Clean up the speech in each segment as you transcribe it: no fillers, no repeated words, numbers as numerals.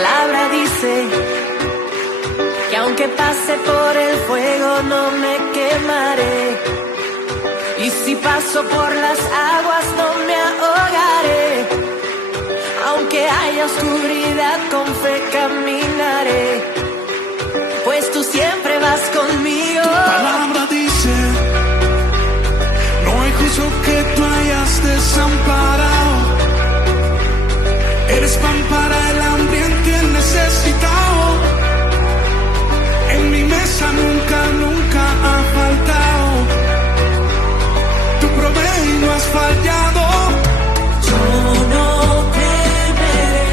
palabra dice que aunque pase por el fuego no me quemaré. Y si paso por las aguas no me ahogaré. Aunque haya oscuridad con fe caminaré, pues tú siempre vas conmigo. Tu palabra dice, no hay justo que tú hayas desamparado. Eres pan para el hambriente necesitado. En mi mesa nunca, nunca ha faltado. Tu provees y no has fallado. Yo no temeré,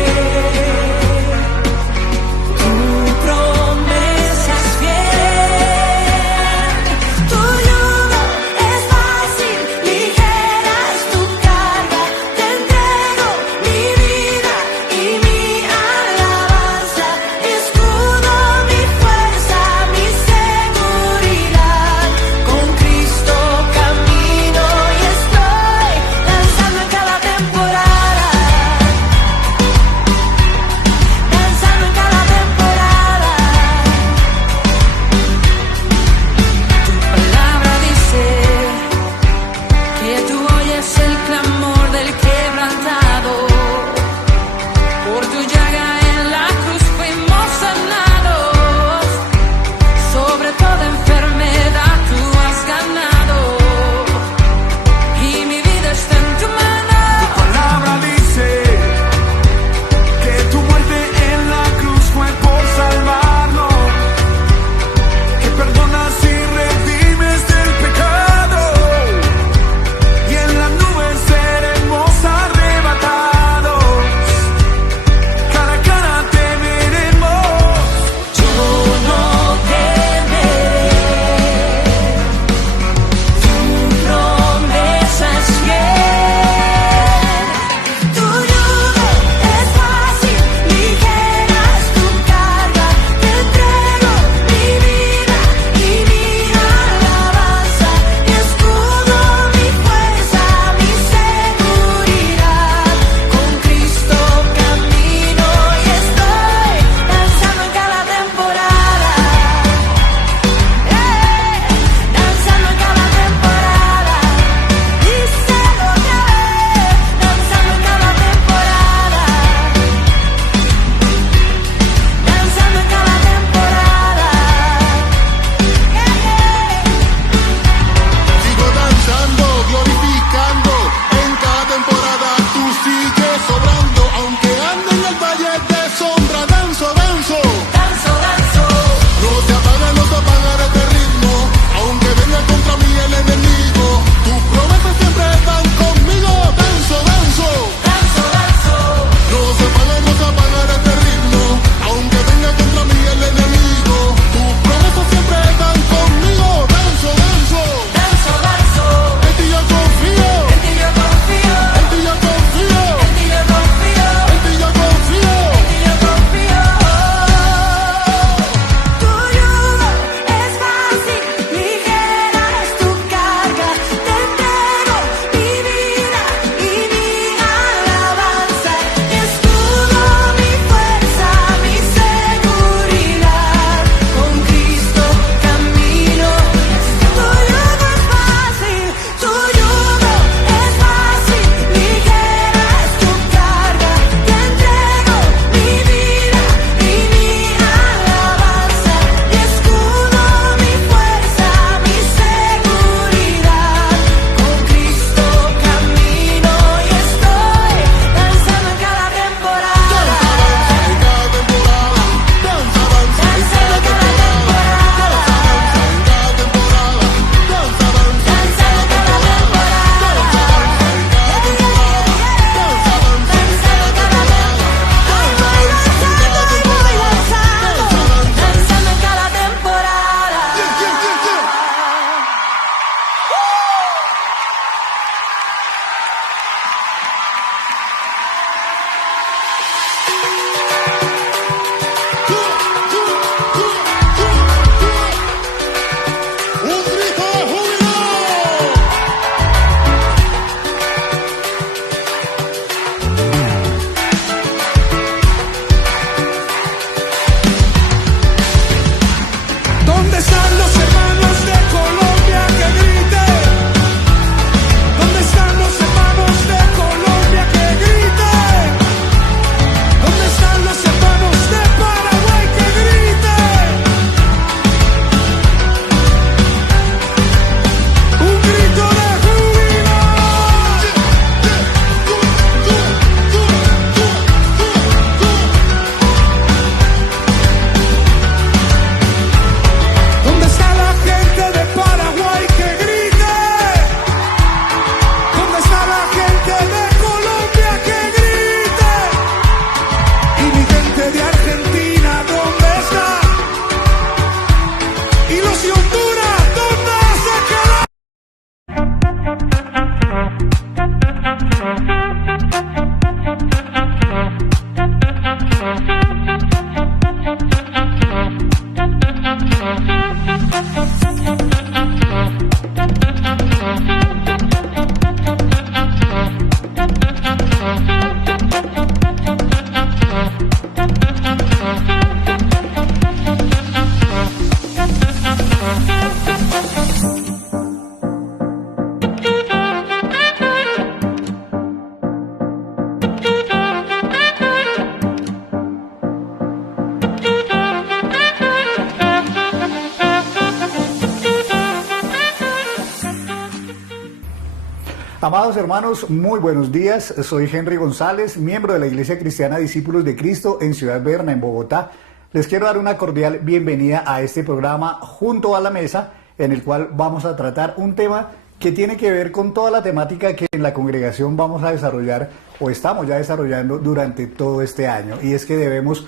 Amados hermanos, muy buenos días. Soy Henry González, miembro de la Iglesia Cristiana Discípulos de Cristo en Ciudad Berna, en Bogotá. Les quiero dar una cordial bienvenida a este programa Junto a la Mesa, en el cual vamos a tratar un tema que tiene que ver con toda la temática que en la congregación vamos a desarrollar o estamos ya desarrollando durante todo este año. Y es que debemos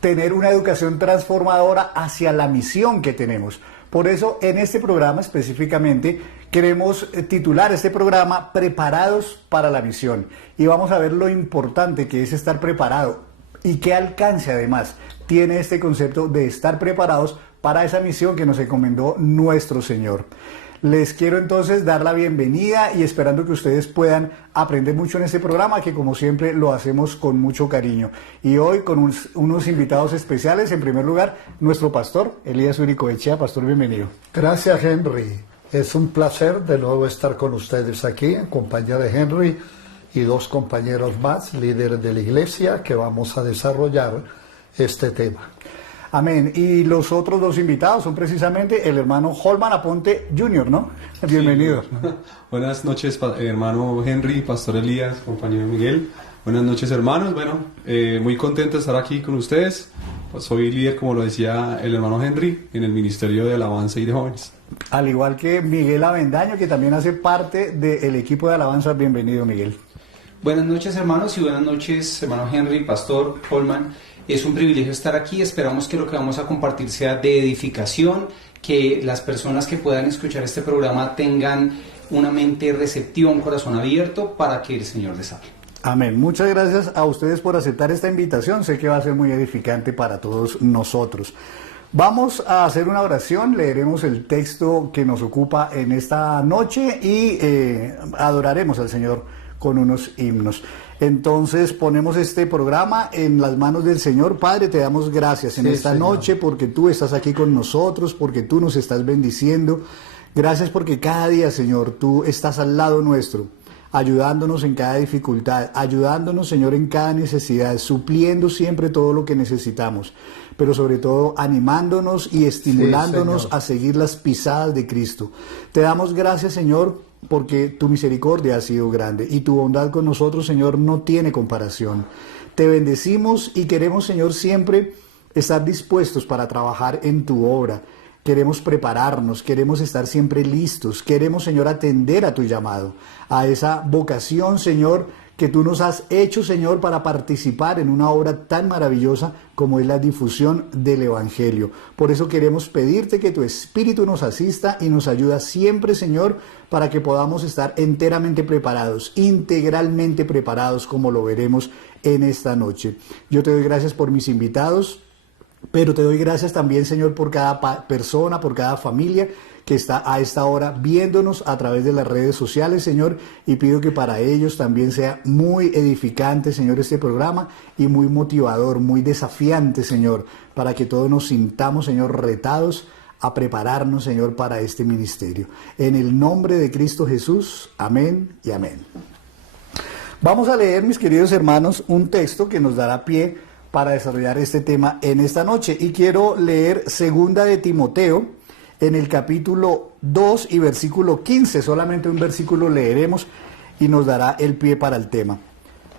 tener una educación transformadora hacia la misión que tenemos. Por eso, en este programa específicamente, queremos titular este programa Preparados para la Misión. Y vamos a ver lo importante que es estar preparado y qué alcance además tiene este concepto de estar preparados para esa misión que nos encomendó nuestro Señor. Les quiero entonces dar la bienvenida y esperando que ustedes puedan aprender mucho en este programa, que como siempre lo hacemos con mucho cariño. Y hoy con unos invitados especiales, en primer lugar, nuestro pastor, Elías Uricoechea. Pastor, bienvenido. Gracias, Henry. Es un placer de nuevo estar con ustedes aquí en compañía de Henry y dos compañeros más, líderes de la iglesia, que vamos a desarrollar este tema. Amén. Y los otros dos invitados son precisamente el hermano Holman Aponte Jr., ¿no? Bienvenido. Sí. Buenas noches, hermano Henry, pastor Elías, compañero Miguel. Buenas noches, hermanos. Bueno, muy contento de estar aquí con ustedes. Pues soy líder, como lo decía el hermano Henry, en el Ministerio de Alabanza y de Jóvenes. Al igual que Miguel Avendaño, que también hace parte del equipo de alabanza. Bienvenido, Miguel. Buenas noches, hermanos, y buenas noches, hermano Henry, pastor Holman. Es un privilegio estar aquí. Esperamos que lo que vamos a compartir sea de edificación, que las personas que puedan escuchar este programa tengan una mente receptiva, un corazón abierto para que el Señor les hable. Amén. Muchas gracias a ustedes por aceptar esta invitación. Sé que va a ser muy edificante para todos nosotros. Vamos a hacer una oración, leeremos el texto que nos ocupa en esta noche y adoraremos al Señor con unos himnos. Entonces ponemos este programa en las manos del Señor. Padre, te damos gracias en esta noche porque tú estás aquí con nosotros, porque tú nos estás bendiciendo. Gracias porque cada día, Señor, tú estás al lado nuestro, ayudándonos en cada dificultad, ayudándonos, Señor, en cada necesidad, supliendo siempre todo lo que necesitamos, pero sobre todo animándonos y estimulándonos a seguir las pisadas de Cristo. Te damos gracias, Señor, porque tu misericordia ha sido grande y tu bondad con nosotros, Señor, no tiene comparación. Te bendecimos y queremos, Señor, siempre estar dispuestos para trabajar en tu obra. Queremos prepararnos, queremos estar siempre listos, queremos, Señor, atender a tu llamado, a esa vocación, Señor, que tú nos has hecho, Señor, para participar en una obra tan maravillosa como es la difusión del Evangelio. Por eso queremos pedirte que tu Espíritu nos asista y nos ayuda siempre, Señor, para que podamos estar enteramente preparados, integralmente preparados, como lo veremos en esta noche. Yo te doy gracias por mis invitados, pero te doy gracias también, Señor, por cada persona, por cada familia que está a esta hora viéndonos a través de las redes sociales, Señor, y pido que para ellos también sea muy edificante, Señor, este programa y muy motivador, muy desafiante, Señor, para que todos nos sintamos, Señor, retados a prepararnos, Señor, para este ministerio. En el nombre de Cristo Jesús, amén y amén. Vamos a leer, mis queridos hermanos, un texto que nos dará pie para desarrollar este tema en esta noche. Y quiero leer 2 de Timoteo, en el capítulo 2 y versículo 15. Solamente un versículo leeremos y nos dará el pie para el tema.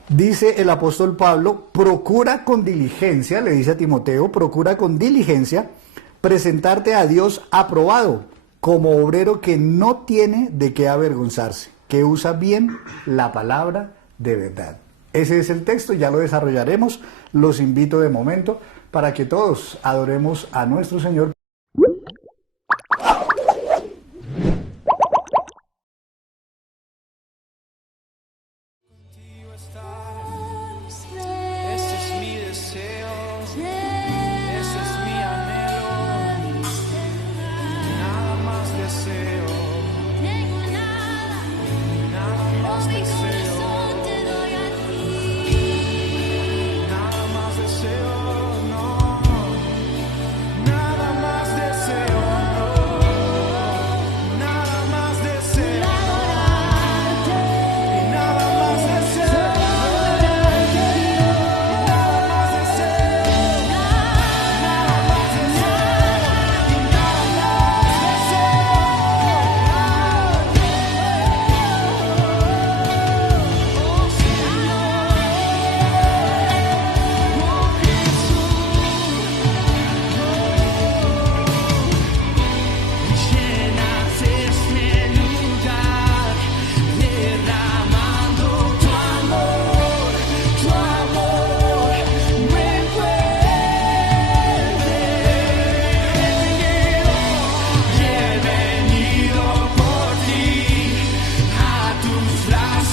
Dice el apóstol Pablo: procura con diligencia, le dice a Timoteo, procura con diligencia presentarte a Dios aprobado, como obrero que no tiene de qué avergonzarse, que usa bien la palabra de verdad. Ese es el texto, ya lo desarrollaremos. Los invito de momento para que todos adoremos a nuestro Señor.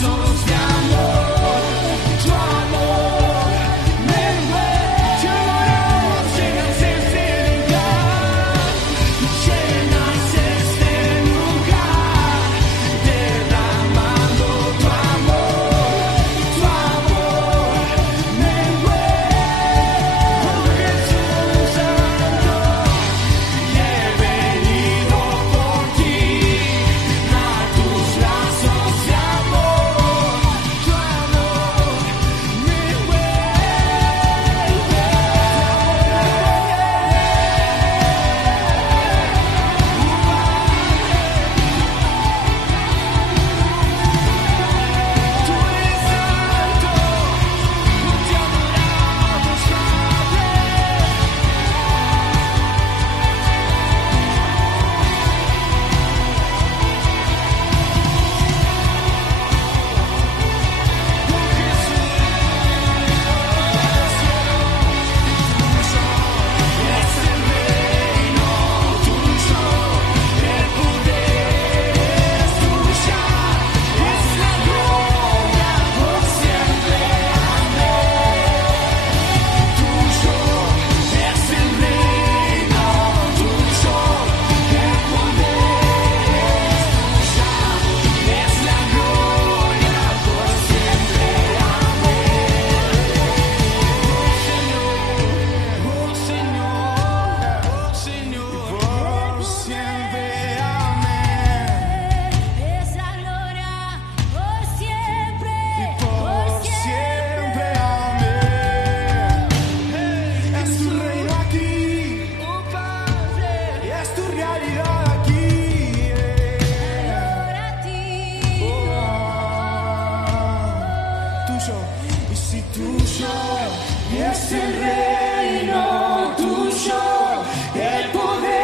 lazos de amor, tu amor me envuelve. Te adoramos, llenas este lugar, llenas este lugar, derramando tu amor me envuelve. Oh Jesús Santo, y he venido por ti a tus lazos de amor, tu amor me Tú eres santo, te adoramos, es el reino tuyo, el poder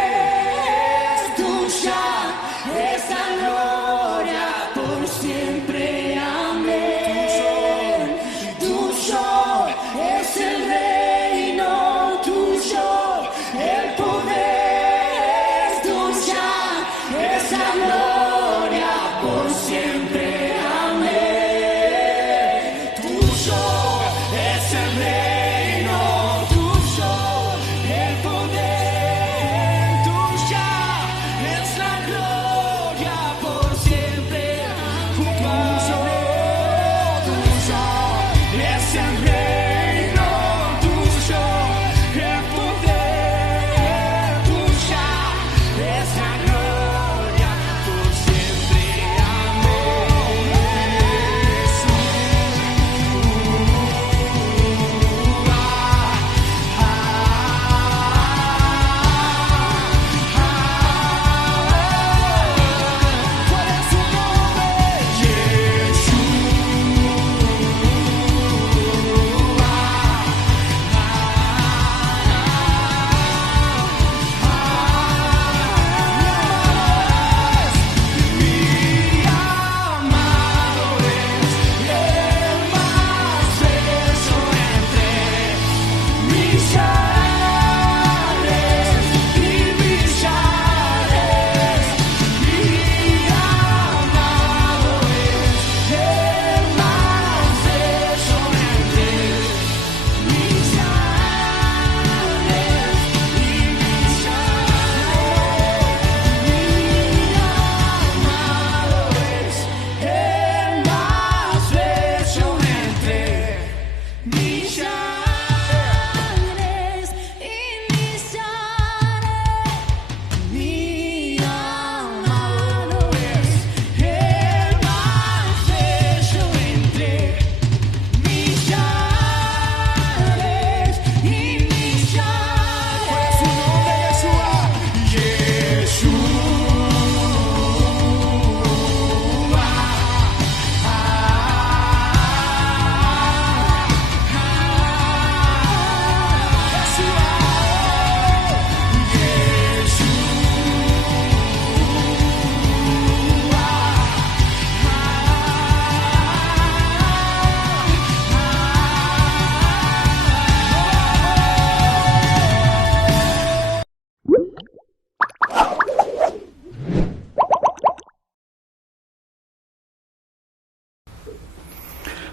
es tuya, es la gloria por siempre. Amén. Tuyo es el reino tuyo, el poder es tuya, es la gloria por siempre. Amén. Tuyo es el reino tuyo, el poder tuya, es la gloria por siempre. Tuyo, tuyo es el reino tuyo, el poder tuya, es la gloria por siempre. ¿Cuál es su nombre? Jesús.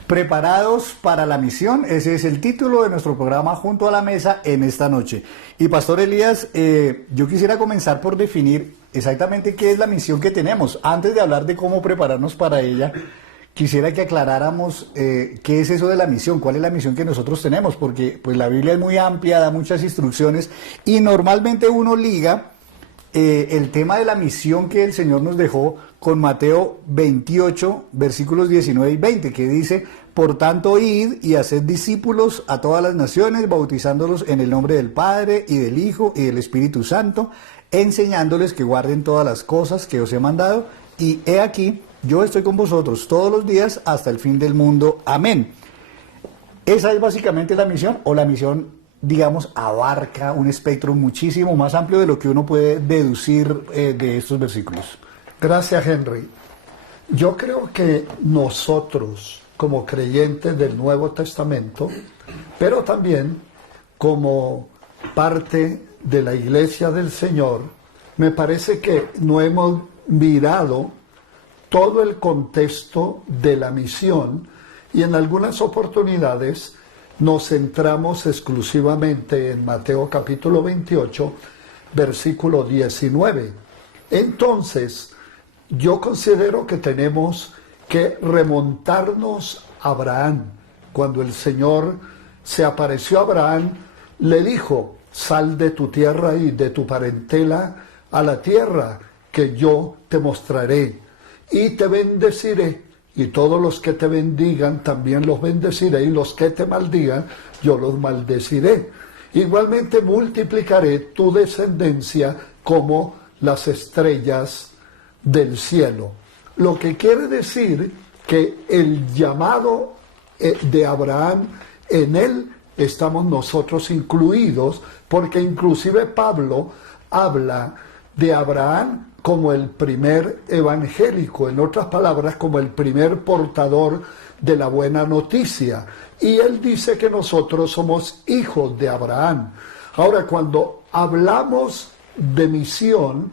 Preparados para la misión, ese es el título de nuestro programa Junto a la Mesa en esta noche. Y Pastor Elías, yo quisiera comenzar por definir exactamente qué es la misión que tenemos. Antes de hablar de cómo prepararnos para ella, quisiera que aclaráramos qué es eso de la misión, cuál es la misión que nosotros tenemos, porque pues la Biblia es muy amplia, da muchas instrucciones y normalmente uno liga el tema de la misión que el Señor nos dejó con Mateo 28, versículos 19 y 20, que dice: por tanto, id y haced discípulos a todas las naciones, bautizándolos en el nombre del Padre, y del Hijo, y del Espíritu Santo, enseñándoles que guarden todas las cosas que os he mandado, y he aquí, yo estoy con vosotros todos los días hasta el fin del mundo. Amén. Esa es básicamente la misión, o la misión, digamos, abarca un espectro muchísimo más amplio de lo que uno puede deducir de estos versículos. Gracias, Henry. Yo creo que nosotros, como creyentes del Nuevo Testamento, pero también como parte de la Iglesia del Señor, me parece que no hemos mirado todo el contexto de la misión y en algunas oportunidades nos centramos exclusivamente en Mateo capítulo 28, versículo 19. Entonces, yo considero que tenemos que remontarnos a Abraham. Cuando el Señor se apareció a Abraham, le dijo: sal de tu tierra y de tu parentela a la tierra que yo te mostraré, y te bendeciré. Y todos los que te bendigan también los bendeciré, y los que te maldigan yo los maldeciré. Igualmente multiplicaré tu descendencia como las estrellas del cielo. Lo que quiere decir que el llamado de Abraham, en él estamos nosotros incluidos, porque inclusive Pablo habla de Abraham como el primer evangélico, en otras palabras, como el primer portador de la buena noticia. Y él dice que nosotros somos hijos de Abraham. Ahora, cuando hablamos de misión,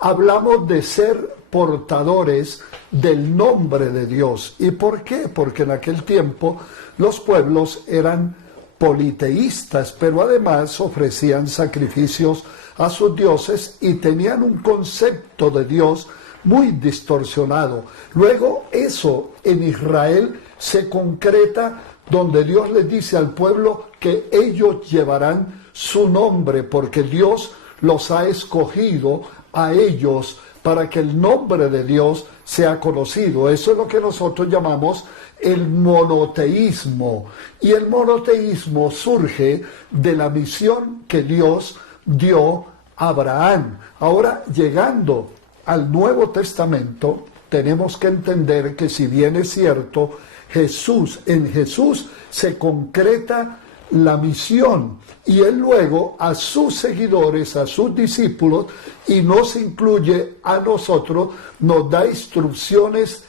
hablamos de ser portadores del nombre de Dios. ¿Y por qué? Porque en aquel tiempo los pueblos eran politeístas, pero además ofrecían sacrificios a sus dioses y tenían un concepto de Dios muy distorsionado. Luego eso en Israel se concreta donde Dios les dice al pueblo que ellos llevarán su nombre porque Dios los ha escogido a ellos para que el nombre de Dios sea conocido. Eso es lo que nosotros llamamos el monoteísmo. Y el monoteísmo surge de la misión que Dios dio a Abraham. Ahora, llegando al Nuevo Testamento, tenemos que entender que si bien es cierto, en Jesús se concreta la misión y él luego a sus seguidores, a sus discípulos, y nos incluye a nosotros, nos da instrucciones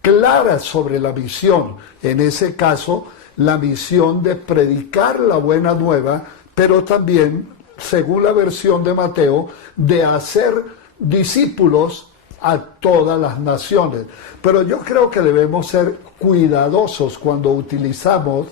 claras sobre la misión. En ese caso, la misión de predicar la buena nueva, pero también, según la versión de Mateo, de hacer discípulos a todas las naciones. Pero yo creo que debemos ser cuidadosos cuando utilizamos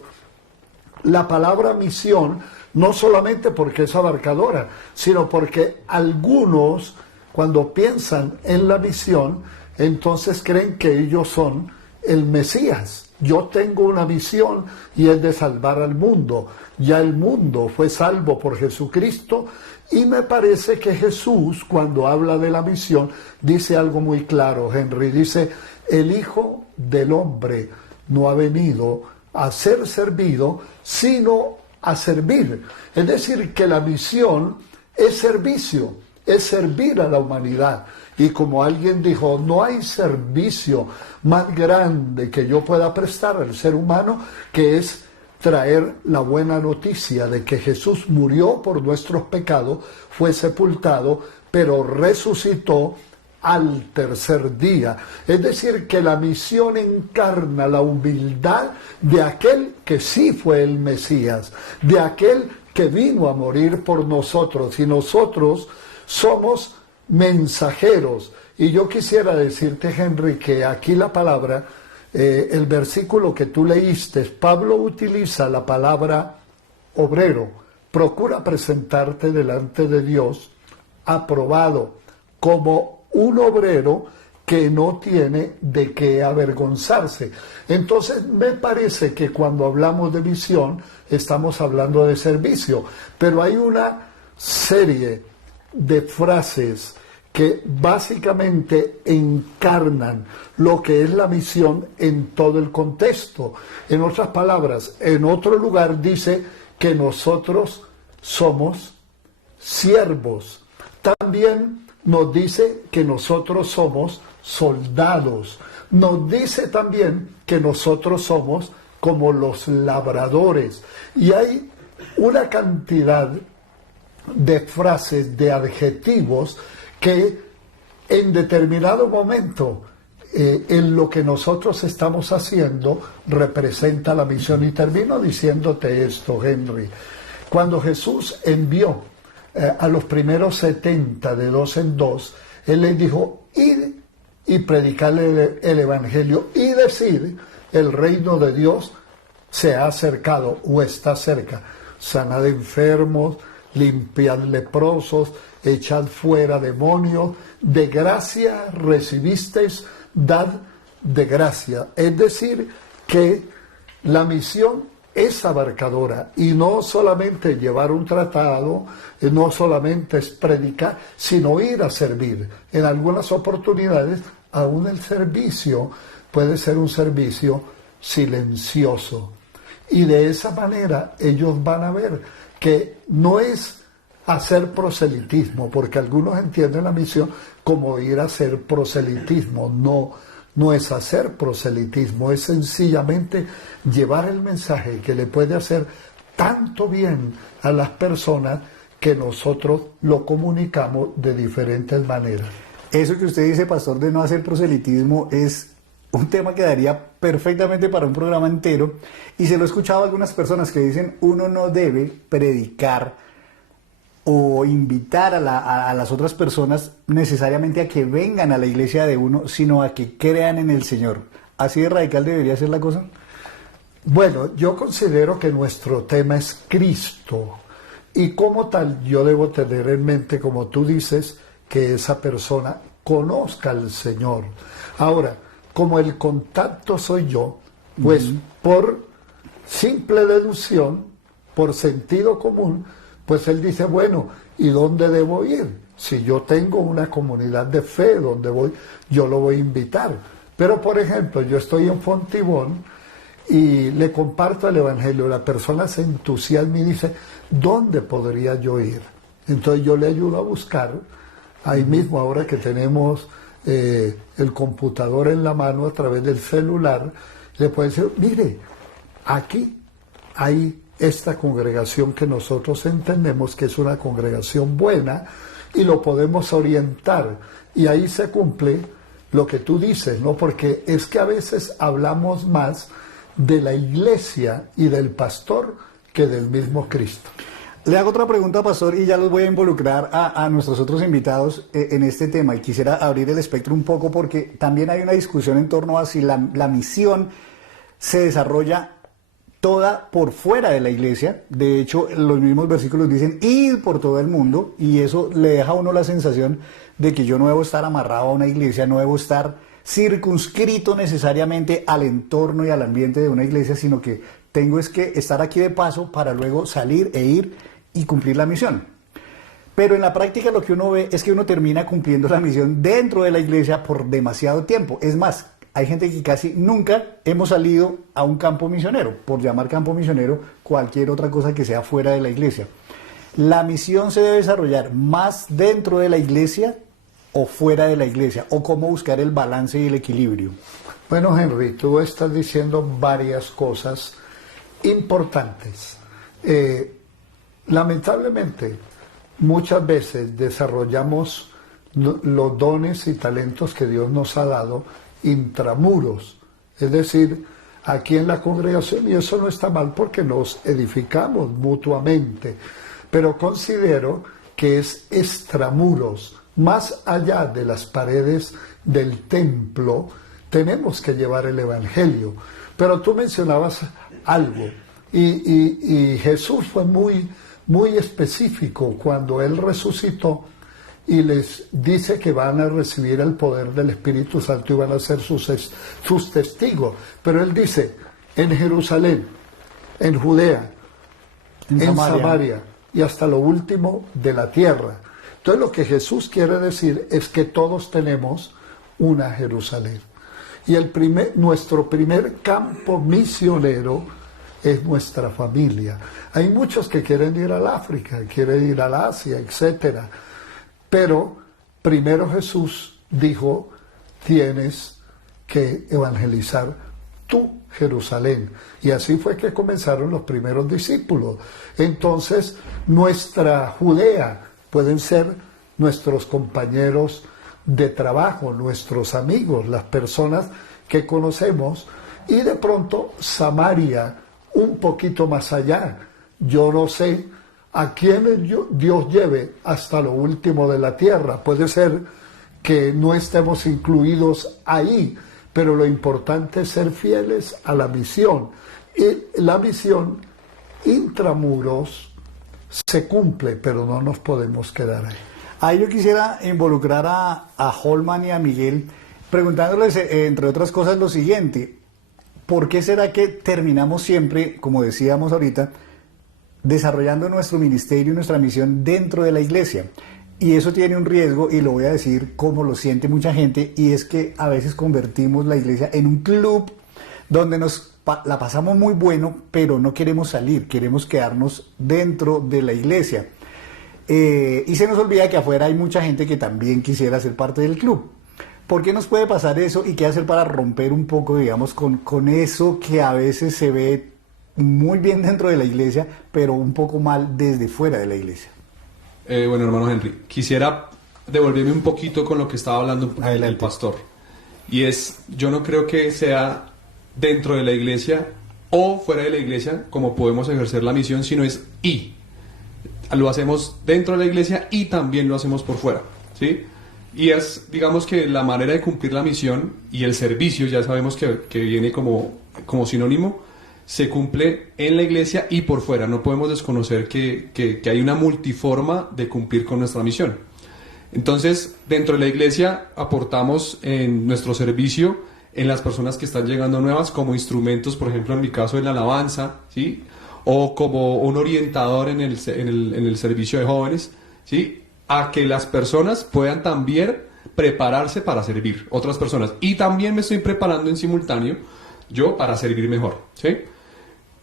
la palabra misión, no solamente porque es abarcadora, sino porque algunos, cuando piensan en la misión, entonces creen que ellos son el Mesías. Yo tengo una misión y es de salvar al mundo. Ya el mundo fue salvo por Jesucristo y me parece que Jesús, cuando habla de la misión, dice algo muy claro, Henry. Dice: el Hijo del Hombre no ha venido a ser servido, sino a servir. Es decir, que la misión es servicio, es servir a la humanidad. Y como alguien dijo, no hay servicio más grande que yo pueda prestar al ser humano, que es traer la buena noticia de que Jesús murió por nuestros pecados, fue sepultado, pero resucitó al tercer día. Es decir, que la misión encarna la humildad de aquel que sí fue el Mesías, de aquel que vino a morir por nosotros, y nosotros somos mensajeros. Y yo quisiera decirte, Henry, que aquí la palabra el versículo que tú leíste, Pablo utiliza la palabra obrero. Procura presentarte delante de Dios aprobado como un obrero que no tiene de qué avergonzarse. Entonces me parece que cuando hablamos de misión estamos hablando de servicio, pero hay una serie de frases que básicamente encarnan lo que es la misión en todo el contexto. En otras palabras, en otro lugar dice que nosotros somos siervos. También nos dice que nosotros somos soldados. Nos dice también que nosotros somos como los labradores. Y hay una cantidad de frases, de adjetivos que en determinado momento en lo que nosotros estamos haciendo representa la misión. Y termino diciéndote esto, Henry. Cuando Jesús envió a los primeros 70 de 2 en 2, Él les dijo: id y predicarle el Evangelio y decir, el reino de Dios se ha acercado o está cerca. Sanad enfermos, limpiad leprosos, echad fuera demonios, de gracia recibisteis, dad de gracia. Es decir, que la misión es abarcadora y no solamente llevar un tratado, no solamente es predicar, sino ir a servir. En algunas oportunidades, aún el servicio puede ser un servicio silencioso. Y de esa manera ellos van a ver que no es hacer proselitismo, porque algunos entienden la misión como ir a hacer proselitismo. No es hacer proselitismo, es sencillamente llevar el mensaje que le puede hacer tanto bien a las personas que nosotros lo comunicamos de diferentes maneras. Eso que usted dice, pastor, de no hacer proselitismo es un tema que daría perfectamente para un programa entero, y se lo he escuchado a algunas personas que dicen: uno no debe predicar o invitar a las otras personas necesariamente a que vengan a la iglesia de uno, sino a que crean en el Señor. ¿Así de radical debería ser la cosa? Bueno, yo considero que nuestro tema es Cristo, y como tal yo debo tener en mente, como tú dices, que esa persona conozca al Señor. Ahora, como el contacto soy yo, pues por simple deducción, por sentido común, pues él dice: bueno, ¿y dónde debo ir? Si yo tengo una comunidad de fe donde voy, yo lo voy a invitar. Pero, por ejemplo, yo estoy en Fontibón y le comparto el Evangelio, la persona se entusiasma y dice: ¿dónde podría yo ir? Entonces yo le ayudo a buscar, ahí mismo, ahora que tenemos el computador en la mano a través del celular, le puede decir: mire, aquí hay esta congregación que nosotros entendemos que es una congregación buena, y lo podemos orientar, y ahí se cumple lo que tú dices, ¿no? Porque es que a veces hablamos más de la iglesia y del pastor que del mismo Cristo. Le hago otra pregunta, pastor, y ya los voy a involucrar a nuestros otros invitados en este tema, y quisiera abrir el espectro un poco, porque también hay una discusión en torno a si la misión se desarrolla toda por fuera de la iglesia. De hecho, los mismos versículos dicen: id por todo el mundo, y eso le deja a uno la sensación de que yo no debo estar amarrado a una iglesia, no debo estar circunscrito necesariamente al entorno y al ambiente de una iglesia, sino que tengo es que estar aquí de paso para luego salir e ir y cumplir la misión. Pero en la práctica lo que uno ve es que uno termina cumpliendo la misión dentro de la iglesia por demasiado tiempo. Es más, hay gente que casi nunca hemos salido a un campo misionero, por llamar campo misionero cualquier otra cosa que sea fuera de la iglesia. ¿La misión se debe desarrollar más dentro de la iglesia o fuera de la iglesia? ¿O cómo buscar el balance y el equilibrio? Bueno, Henry, tú estás diciendo varias cosas importantes. Lamentablemente, muchas veces desarrollamos los dones y talentos que Dios nos ha dado intramuros, es decir, aquí en la congregación, y eso no está mal porque nos edificamos mutuamente, pero considero que es extramuros, más allá de las paredes del templo, tenemos que llevar el Evangelio. Pero tú mencionabas algo, y Jesús fue muy específico cuando Él resucitó y les dice que van a recibir el poder del Espíritu Santo y van a ser sus testigos. Pero Él dice, en Jerusalén, en Judea, en Samaria y hasta lo último de la tierra. Entonces lo que Jesús quiere decir es que todos tenemos una Jerusalén. Y nuestro primer campo misionero es nuestra familia. Hay muchos que quieren ir al África, quieren ir al Asia, etcétera. Pero primero Jesús dijo, tienes que evangelizar tu Jerusalén. Y así fue que comenzaron los primeros discípulos. Entonces, nuestra Judea pueden ser nuestros compañeros de trabajo, nuestros amigos, las personas que conocemos, y de pronto Samaria, un poquito más allá. Yo no sé a quienes Dios lleve hasta lo último de la tierra. Puede ser que no estemos incluidos ahí, pero lo importante es ser fieles a la misión. Y la misión intramuros se cumple, pero no nos podemos quedar ahí. Ahí yo quisiera involucrar a Holman y a Miguel, preguntándoles, entre otras cosas, lo siguiente. ¿Por qué será que terminamos siempre, como decíamos ahorita, desarrollando nuestro ministerio y nuestra misión dentro de la iglesia? Y eso tiene un riesgo, y lo voy a decir como lo siente mucha gente, y es que a veces convertimos la iglesia en un club donde la pasamos muy bueno, pero no queremos salir, queremos quedarnos dentro de la iglesia. Y se nos olvida que afuera hay mucha gente que también quisiera ser parte del club. ¿Por qué nos puede pasar eso y qué hacer para romper un poco, digamos, con eso que a veces se ve muy bien dentro de la iglesia, pero un poco mal desde fuera de la iglesia? Bueno, hermano Henry, quisiera devolverme un poquito con lo que estaba hablando el pastor. Y es, yo no creo que sea dentro de la iglesia o fuera de la iglesia como podemos ejercer la misión, sino es y. Lo hacemos dentro de la iglesia y también lo hacemos por fuera, ¿sí? Y es, digamos que la manera de cumplir la misión y el servicio, ya sabemos que viene como sinónimo, se cumple en la iglesia y por fuera. No podemos desconocer que hay una multiforma de cumplir con nuestra misión. Entonces, dentro de la iglesia aportamos en nuestro servicio en las personas que están llegando nuevas como instrumentos, por ejemplo, en mi caso, en la alabanza, ¿sí? O como un orientador en el servicio de jóvenes, ¿sí? A que las personas puedan también prepararse para servir otras personas. Y también me estoy preparando en simultáneo yo para servir mejor, ¿sí?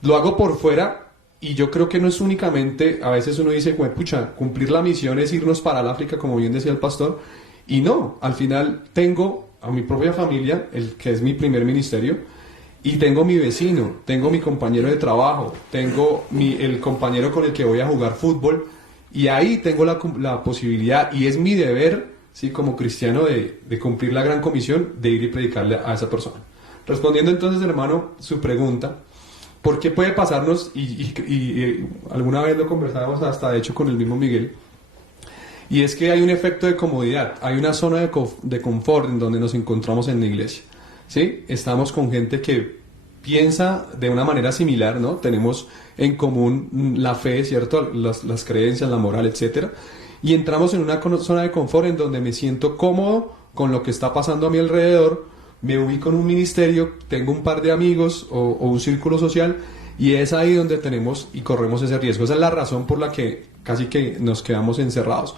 Lo hago por fuera y yo creo que no es únicamente, a veces uno dice, pucha, cumplir la misión es irnos para el África, como bien decía el pastor, y no, al final tengo a mi propia familia, el que es mi primer ministerio, y tengo mi vecino, tengo mi compañero de trabajo, tengo el compañero con el que voy a jugar fútbol, y ahí tengo la posibilidad, y es mi deber, ¿sí? Como cristiano, de cumplir la gran comisión de ir y predicarle a esa persona. Respondiendo entonces, hermano, su pregunta, ¿por qué puede pasarnos? Y alguna vez lo conversábamos hasta de hecho con el mismo Miguel, y es que hay un efecto de comodidad, hay una zona de confort en donde nos encontramos en la iglesia, ¿sí? Estamos con gente que piensa de una manera similar, ¿no? Tenemos en común la fe, ¿cierto? Las creencias, la moral, etcétera, y entramos en una zona de confort en donde me siento cómodo con lo que está pasando a mi alrededor, me ubico en un ministerio, tengo un par de amigos o un círculo social, y es ahí donde tenemos y corremos ese riesgo. Esa es la razón por la que casi que nos quedamos encerrados.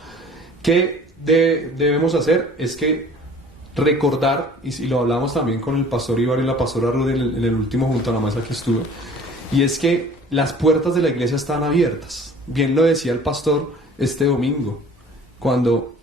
¿Qué debemos hacer? Es que recordar, y lo hablamos también con el pastor Ibar y la pastora Ruth en el último junto a la mesa que estuve, y es que las puertas de la iglesia están abiertas. Bien lo decía el pastor este domingo, cuando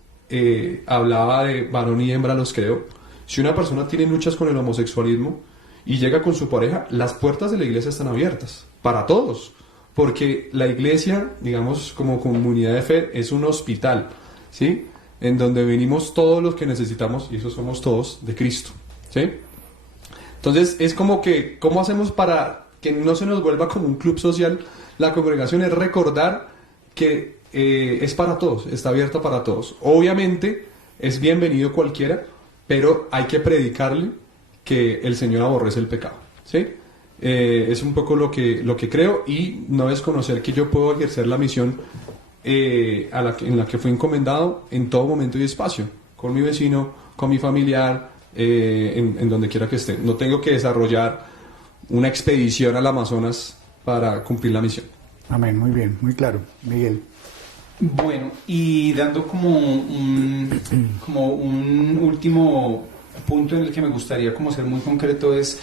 hablaba de varón y hembra los creo. Si una persona tiene luchas con el homosexualismo y llega con su pareja, las puertas de la iglesia están abiertas para todos, porque la iglesia, digamos, como comunidad de fe, es un hospital, ¿sí? En donde venimos todos los que necesitamos, y eso somos todos, de Cristo, ¿sí? Entonces es como que, ¿cómo hacemos para que no se nos vuelva como un club social? La congregación es recordar que es para todos, está abierta para todos. Obviamente es bienvenido cualquiera, pero hay que predicarle que el Señor aborrece el pecado, ¿sí? Es un poco lo que creo, y no desconocer que yo puedo ejercer la misión en la que fui encomendado en todo momento y espacio, con mi vecino, con mi familiar, en donde quiera que esté. No tengo que desarrollar una expedición al Amazonas para cumplir la misión. Amén, muy bien, muy claro. Miguel. Bueno, y dando como un último punto en el que me gustaría como ser muy concreto, es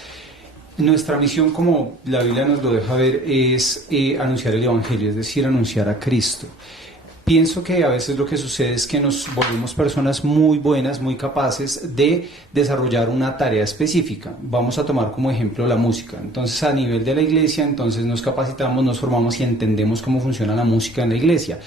nuestra misión, como la Biblia nos lo deja ver, es anunciar el Evangelio, es decir, anunciar a Cristo. Pienso que a veces lo que sucede es que nos volvemos personas muy buenas, muy capaces de desarrollar una tarea específica. Vamos a tomar como ejemplo la música. Entonces, a nivel de la iglesia, entonces nos capacitamos, nos formamos y entendemos cómo funciona la música en la iglesia.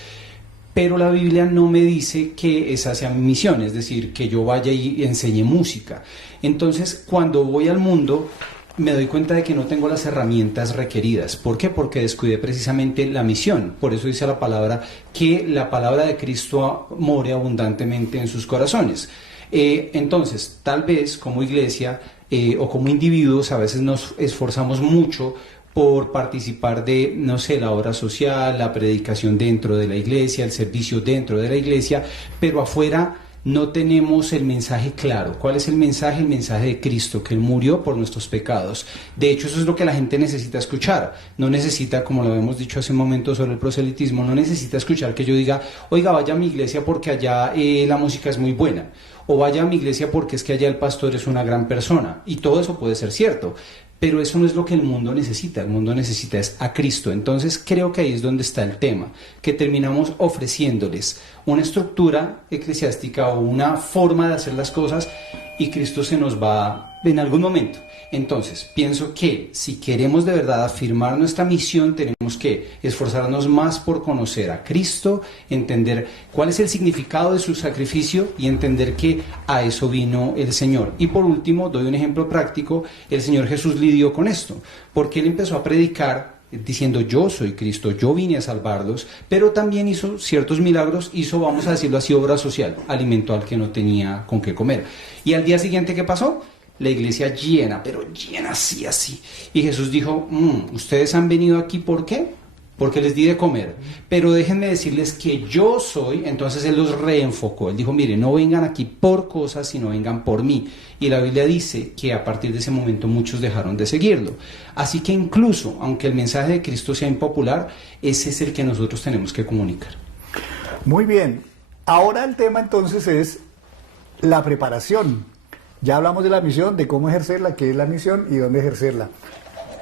Pero la Biblia no me dice que esa sea mi misión, es decir, que yo vaya y enseñe música. Entonces, cuando voy al mundo, me doy cuenta de que no tengo las herramientas requeridas. ¿Por qué? Porque descuidé precisamente la misión. Por eso dice la palabra que la palabra de Cristo more abundantemente en sus corazones. Entonces, tal vez como iglesia o como individuos a veces nos esforzamos mucho por participar de, no sé, la obra social, la predicación dentro de la iglesia, el servicio dentro de la iglesia, pero afuera no tenemos el mensaje claro. ¿Cuál es el mensaje? El mensaje de Cristo, que Él murió por nuestros pecados. De hecho, eso es lo que la gente necesita escuchar. No necesita, como lo habíamos dicho hace un momento sobre el proselitismo, no necesita escuchar que yo diga, oiga, vaya a mi iglesia porque allá la música es muy buena, o vaya a mi iglesia porque es que allá el pastor es una gran persona. Y todo eso puede ser cierto, pero eso no es lo que el mundo necesita. El mundo necesita es a Cristo. Entonces creo que ahí es donde está el tema, que terminamos ofreciéndoles una estructura eclesiástica o una forma de hacer las cosas y Cristo se nos va en algún momento. Entonces pienso que si queremos de verdad afirmar nuestra misión, tenemos que esforzarnos más por conocer a Cristo, entender cuál es el significado de su sacrificio y entender que a eso vino el Señor. Y por último, doy un ejemplo práctico. El Señor Jesús lidió con esto, porque Él empezó a predicar diciendo, yo soy Cristo, yo vine a salvarlos, pero también hizo ciertos milagros, vamos a decirlo así, obra social, alimentó al que no tenía con qué comer. Y al día siguiente, ¿qué pasó? La iglesia llena, pero llena así. Y Jesús dijo, ustedes han venido aquí, ¿por qué? Porque les di de comer. Pero déjenme decirles que yo soy. Entonces Él los reenfocó. Él dijo, mire, no vengan aquí por cosas, sino vengan por mí. Y la Biblia dice que a partir de ese momento muchos dejaron de seguirlo. Así que incluso, aunque el mensaje de Cristo sea impopular, ese es el que nosotros tenemos que comunicar. Muy bien. Ahora el tema entonces es la preparación. Ya hablamos de la misión, de cómo ejercerla, qué es la misión y dónde ejercerla.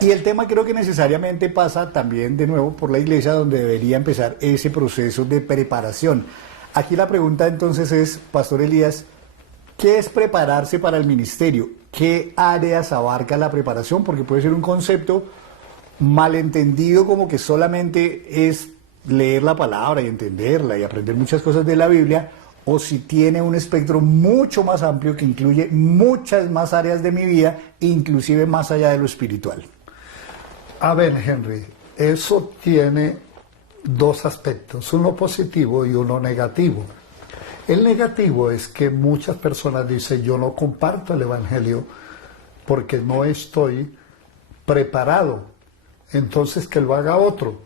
Y el tema creo que necesariamente pasa también de nuevo por la iglesia, donde debería empezar ese proceso de preparación. Aquí la pregunta entonces es, Pastor Elías, ¿qué es prepararse para el ministerio? ¿Qué áreas abarca la preparación? Porque puede ser un concepto malentendido, como que solamente es leer la palabra y entenderla y aprender muchas cosas de la Biblia, o si tiene un espectro mucho más amplio que incluye muchas más áreas de mi vida, inclusive más allá de lo espiritual. A ver, Henry, eso tiene dos aspectos, uno positivo y uno negativo. El negativo es que muchas personas dicen, yo no comparto el Evangelio porque no estoy preparado, entonces que lo haga otro.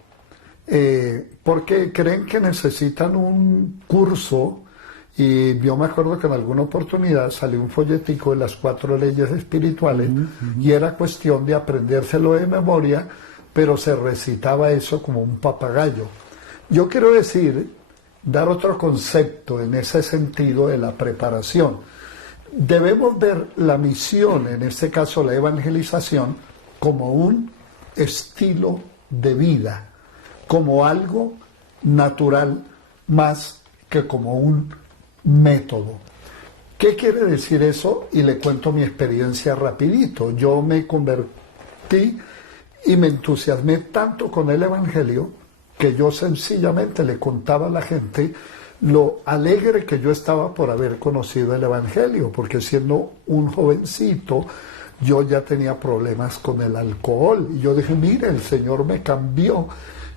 Porque creen que necesitan un curso. Y yo me acuerdo que en alguna oportunidad salió un folletico de las 4 leyes espirituales y era cuestión de aprendérselo de memoria, pero se recitaba eso como un papagayo. Yo quiero decir, dar otro concepto en ese sentido de la preparación. Debemos ver la misión, en este caso la evangelización, como un estilo de vida, como algo natural más que como un método. ¿Qué quiere decir eso? Y le cuento mi experiencia rapidito. Yo me convertí y me entusiasmé tanto con el Evangelio que yo sencillamente le contaba a la gente lo alegre que yo estaba por haber conocido el Evangelio, porque siendo un jovencito yo ya tenía problemas con el alcohol y yo dije, mire, el Señor me cambió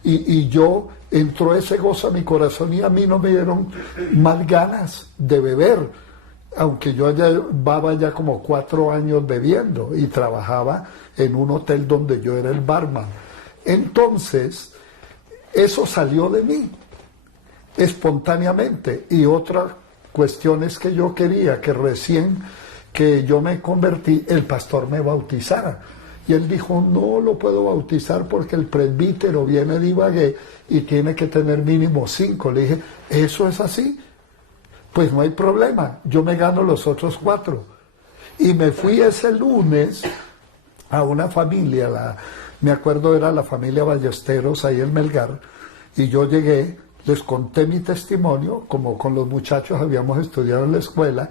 y yo entró ese gozo a mi corazón y a mí no me dieron mal ganas de beber. aunque yo llevaba ya como 4 años bebiendo y trabajaba en un hotel donde yo era el barman. Entonces, eso salió de mí, espontáneamente. Y otra cuestión es que yo quería que recién que yo me convertí, el pastor me bautizara. Y él dijo, no lo puedo bautizar porque el presbítero viene de Ibagué y tiene que tener mínimo 5. Le dije, ¿eso es así? Pues no hay problema, yo me gano los otros 4. Y me fui ese lunes a una familia, me acuerdo era la familia Ballesteros ahí en Melgar, y yo llegué, les conté mi testimonio, como con los muchachos habíamos estudiado en la escuela,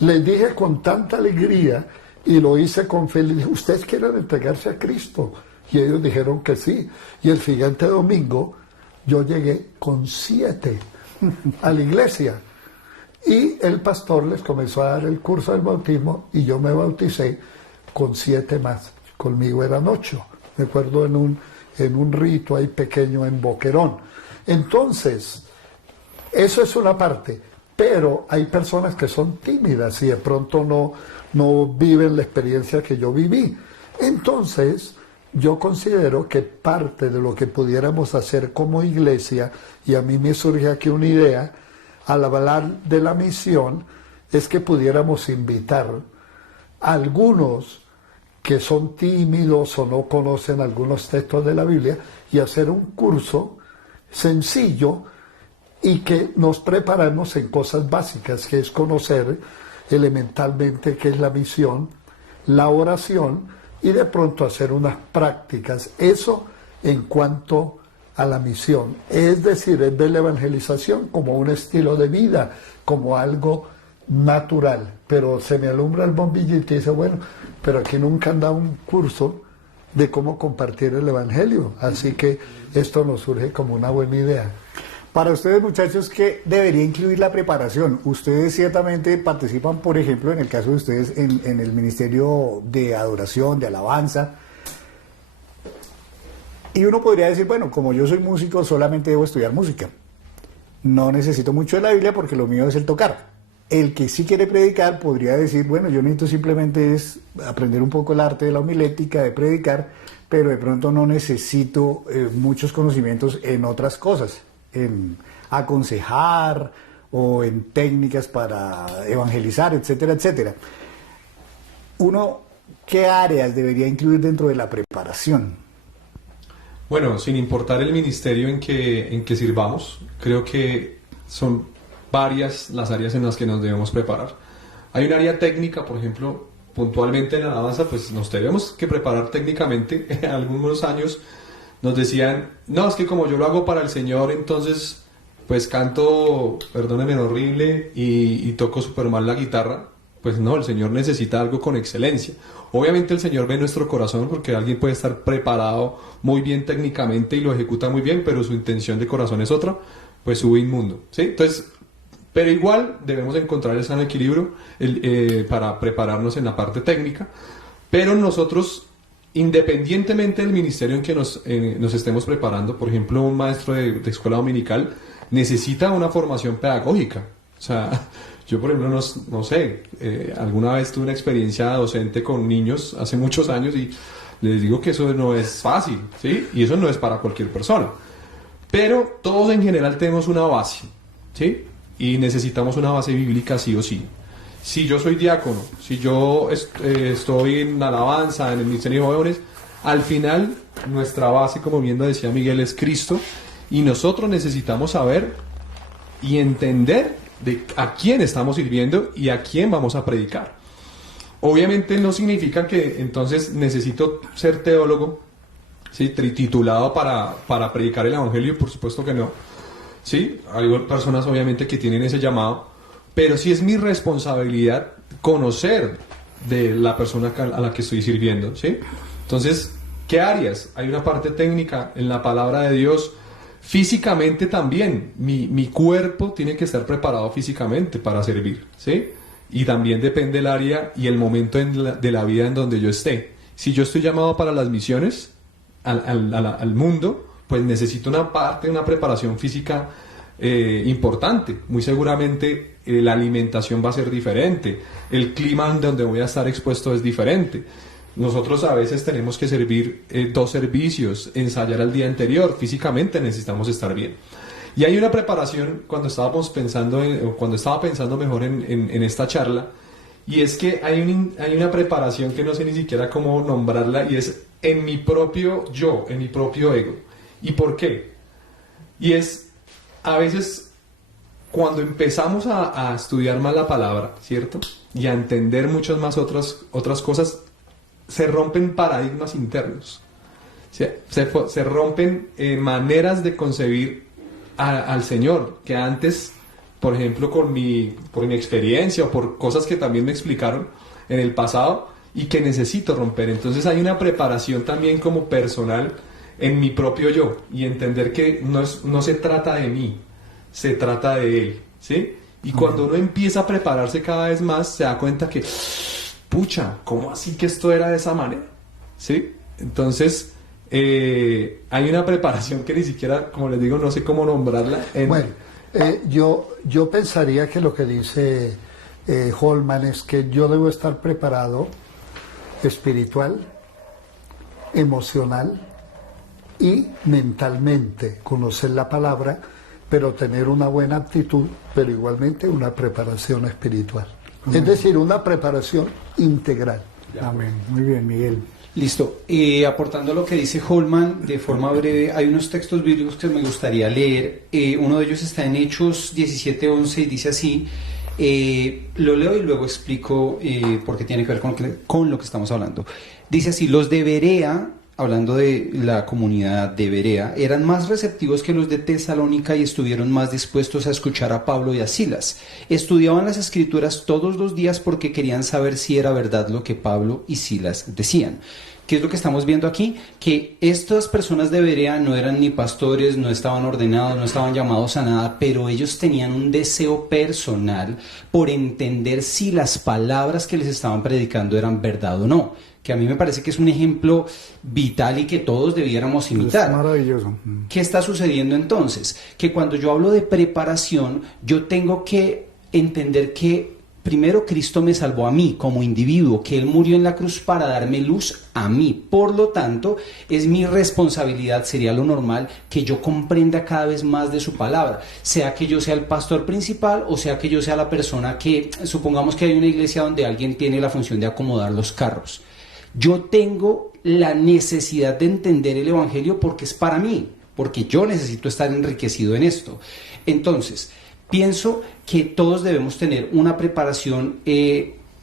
les dije con tanta alegría, y lo hice con fe, les dije, ¿ustedes quieren entregarse a Cristo? Y ellos dijeron que sí. Y el siguiente domingo yo llegué con 7 a la iglesia. Y el pastor les comenzó a dar el curso del bautismo y yo me bauticé con 7 más. Conmigo eran 8. Me acuerdo en un rito ahí pequeño en Boquerón. Entonces, eso es una parte. Pero hay personas que son tímidas y de pronto no viven la experiencia que yo viví. Entonces, yo considero que parte de lo que pudiéramos hacer como iglesia, y a mí me surge aquí una idea, al hablar de la misión, es que pudiéramos invitar a algunos que son tímidos o no conocen algunos textos de la Biblia y hacer un curso sencillo y que nos preparemos en cosas básicas, que es conocer elementalmente qué es la misión, la oración y de pronto hacer unas prácticas. Eso en cuanto a la misión, es decir, es ver la evangelización como un estilo de vida, como algo natural. Pero se me alumbra el bombillito y dice, bueno, pero aquí nunca han dado un curso de cómo compartir el evangelio, así que esto nos surge como una buena idea. Para ustedes, muchachos, ¿qué debería incluir la preparación? Ustedes ciertamente participan, por ejemplo, en el caso de ustedes, en el Ministerio de Adoración, de Alabanza. Y uno podría decir, bueno, como yo soy músico, solamente debo estudiar música. No necesito mucho de la Biblia porque lo mío es el tocar. El que sí quiere predicar podría decir, bueno, yo necesito simplemente es aprender un poco el arte de la homilética, de predicar, pero de pronto no necesito muchos conocimientos en otras cosas, en aconsejar o en técnicas para evangelizar, etcétera, etcétera. Uno, ¿qué áreas debería incluir dentro de la preparación? Bueno, sin importar el ministerio en que sirvamos, creo que son varias las áreas en las que nos debemos preparar. Hay un área técnica, por ejemplo, puntualmente en la alabanza, pues nos tenemos que preparar técnicamente. Algunos años nos decían, no, es que como yo lo hago para el Señor, entonces pues canto, perdónenme, horrible y toco súper mal la guitarra. Pues no, el Señor necesita algo con excelencia. Obviamente el Señor ve nuestro corazón, porque alguien puede estar preparado muy bien técnicamente y lo ejecuta muy bien, pero su intención de corazón es otra, pues sube inmundo, ¿sí? Entonces, pero igual debemos encontrar ese equilibrio para prepararnos en la parte técnica, pero nosotros, independientemente del ministerio en que nos estemos preparando, por ejemplo, un maestro de escuela dominical necesita una formación pedagógica. O sea, yo por ejemplo, no sé, alguna vez tuve una experiencia docente con niños hace muchos años y les digo que eso no es fácil, ¿sí? Y eso no es para cualquier persona. Pero todos en general tenemos una base, ¿sí? Y necesitamos una base bíblica sí o sí. Si yo soy diácono, si yo estoy en alabanza, en el ministerio de jóvenes, al final nuestra base, como bien lo decía Miguel, es Cristo, y nosotros necesitamos saber y entender de a quién estamos sirviendo y a quién vamos a predicar. Obviamente no significa que entonces necesito ser teólogo, ¿sí? Titulado para predicar el evangelio, por supuesto que no. Sí, hay personas obviamente que tienen ese llamado, pero sí es mi responsabilidad conocer de la persona a la que estoy sirviendo, ¿sí? Entonces, ¿qué áreas? Hay una parte técnica en la palabra de Dios. Físicamente también, mi cuerpo tiene que estar preparado físicamente para servir, ¿sí? Y también depende del área y el momento de la vida en donde yo esté. Si yo estoy llamado para las misiones al mundo, pues necesito una preparación física importante. Muy seguramente la alimentación va a ser diferente, el clima donde voy a estar expuesto es diferente. Nosotros a veces tenemos que servir 2 servicios, ensayar al día anterior, físicamente necesitamos estar bien. Y hay una preparación cuando estaba pensando mejor en esta charla, y es que hay una preparación que no sé ni siquiera cómo nombrarla, y es en mi propio yo, en mi propio ego. ¿Y por qué? Y es, a veces, cuando empezamos a estudiar más la palabra, ¿cierto? Y a entender muchas más otras cosas, se rompen paradigmas internos. Se rompen maneras de concebir al Señor, que antes, por ejemplo, por mi experiencia o por cosas que también me explicaron en el pasado y que necesito romper. Entonces hay una preparación también como personal en mi propio yo, y entender que no se trata de mí, se trata de Él, ¿sí? Y cuando uno empieza a prepararse cada vez más, se da cuenta que, pucha, ¿cómo así que esto era de esa manera? ¿Sí? Entonces, hay una preparación que ni siquiera, como les digo, no sé cómo nombrarla. Bueno, yo pensaría que lo que dice Holman es que yo debo estar preparado espiritual, emocional y mentalmente, conocer la palabra, pero tener una buena actitud, pero igualmente una preparación espiritual. Es decir, una preparación integral. Amén. Muy bien, Miguel. Listo. Aportando lo que dice Holman, de forma breve, hay unos textos bíblicos que me gustaría leer. Uno de ellos está en Hechos 17:11 y dice así, lo leo y luego explico porque tiene que ver con lo que estamos hablando. Dice así: los de Berea, hablando de la comunidad de Berea, eran más receptivos que los de Tesalónica y estuvieron más dispuestos a escuchar a Pablo y a Silas. Estudiaban las Escrituras todos los días porque querían saber si era verdad lo que Pablo y Silas decían. ¿Qué es lo que estamos viendo aquí? Que estas personas de Berea no eran ni pastores, no estaban ordenados, no estaban llamados a nada, pero ellos tenían un deseo personal por entender si las palabras que les estaban predicando eran verdad o no, que a mí me parece que es un ejemplo vital y que todos debiéramos imitar. Es maravilloso. ¿Qué está sucediendo entonces? Que cuando yo hablo de preparación, yo tengo que entender que primero Cristo me salvó a mí como individuo, que Él murió en la cruz para darme luz a mí. Por lo tanto, es mi responsabilidad, sería lo normal, que yo comprenda cada vez más de su palabra. Sea que yo sea el pastor principal o sea que yo sea la persona que, supongamos que hay una iglesia donde alguien tiene la función de acomodar los carros. Yo tengo la necesidad de entender el Evangelio porque es para mí, porque yo necesito estar enriquecido en esto. Entonces, pienso que todos debemos tener una preparación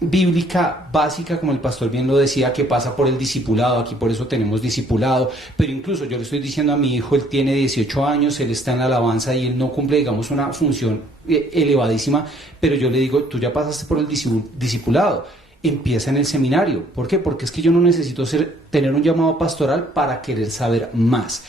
bíblica básica, como el pastor bien lo decía, que pasa por el discipulado. Aquí por eso tenemos discipulado, pero incluso yo le estoy diciendo a mi hijo, él tiene 18 años, él está en la alabanza y él no cumple, digamos, una función elevadísima, pero yo le digo, tú ya pasaste por el discipulado, empieza en el seminario. ¿Por qué? Porque es que yo no necesito tener un llamado pastoral para querer saber más.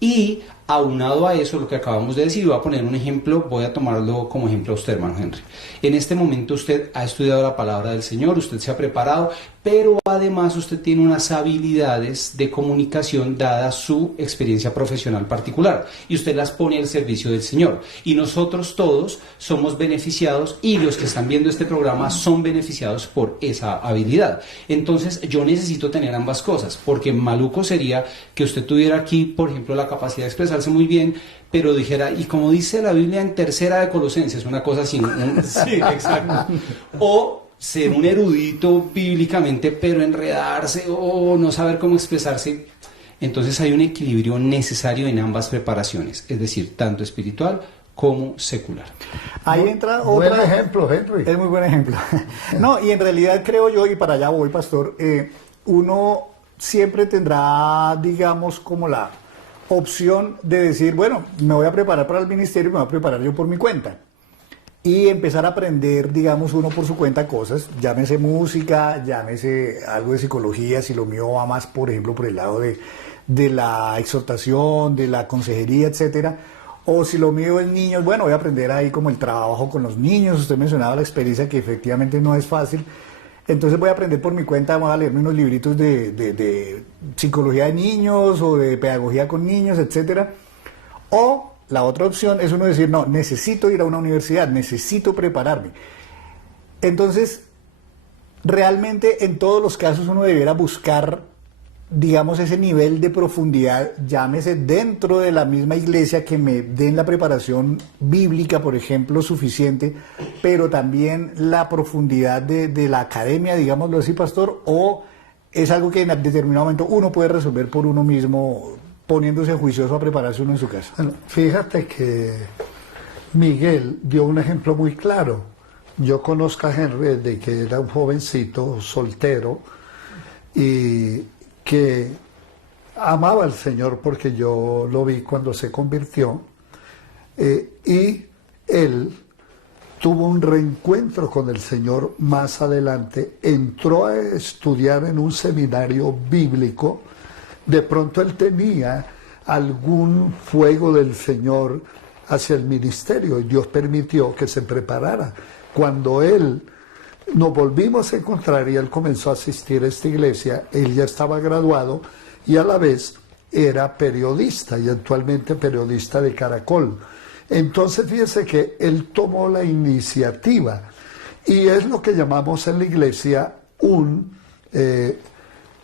Y aunado a eso, lo que acabamos de decir, voy a poner un ejemplo, voy a tomarlo como ejemplo a usted, hermano Henry. En este momento usted ha estudiado la palabra del Señor, usted se ha preparado, pero además usted tiene unas habilidades de comunicación dada su experiencia profesional particular y usted las pone al servicio del Señor. Y nosotros todos somos beneficiados y los que están viendo este programa son beneficiados por esa habilidad. Entonces yo necesito tener ambas cosas, porque maluco sería que usted tuviera aquí, por ejemplo, la capacidad de expresarse muy bien, pero dijera, y como dice la Biblia en 3 de Colosenses, una cosa así, sí, exacto, o ser un erudito bíblicamente, pero enredarse o no saber cómo expresarse. Entonces hay un equilibrio necesario en ambas preparaciones, es decir, tanto espiritual como secular. Ahí entra otro buen ejemplo, Henry. Es muy buen ejemplo. No, y en realidad creo yo, y para allá voy, pastor, uno siempre tendrá, digamos, como la opción de decir, bueno, me voy a preparar para el ministerio y me voy a preparar yo por mi cuenta. Y empezar a aprender, digamos, uno por su cuenta cosas, llámese música, llámese algo de psicología, si lo mío va más, por ejemplo, por el lado de la exhortación, de la consejería, etcétera. O si lo mío es niños, bueno, voy a aprender ahí como el trabajo con los niños. Usted mencionaba la experiencia que efectivamente no es fácil. Entonces voy a aprender por mi cuenta, voy a leerme unos libritos de psicología de niños o de pedagogía con niños, etcétera. O La otra opción es uno decir, no, necesito ir a una universidad, necesito prepararme. Entonces, realmente en todos los casos uno debiera buscar, digamos, ese nivel de profundidad, llámese dentro de la misma iglesia, que me den la preparación bíblica, por ejemplo, suficiente, pero también la profundidad de la academia, digámoslo así, pastor, o es algo que en determinado momento uno puede resolver por uno mismo, poniéndose juicioso a prepararse uno en su casa. Bueno, fíjate que Miguel dio un ejemplo muy claro. Yo conozco a Henry desde que era un jovencito, soltero, y que amaba al Señor porque yo lo vi cuando se convirtió, y él tuvo un reencuentro con el Señor más adelante, entró a estudiar en un seminario bíblico. De pronto él tenía algún fuego del Señor hacia el ministerio y Dios permitió que se preparara. Cuando él nos volvimos a encontrar y él comenzó a asistir a esta iglesia, él ya estaba graduado y a la vez era periodista y actualmente periodista de Caracol. Entonces fíjese que él tomó la iniciativa y es lo que llamamos en la iglesia un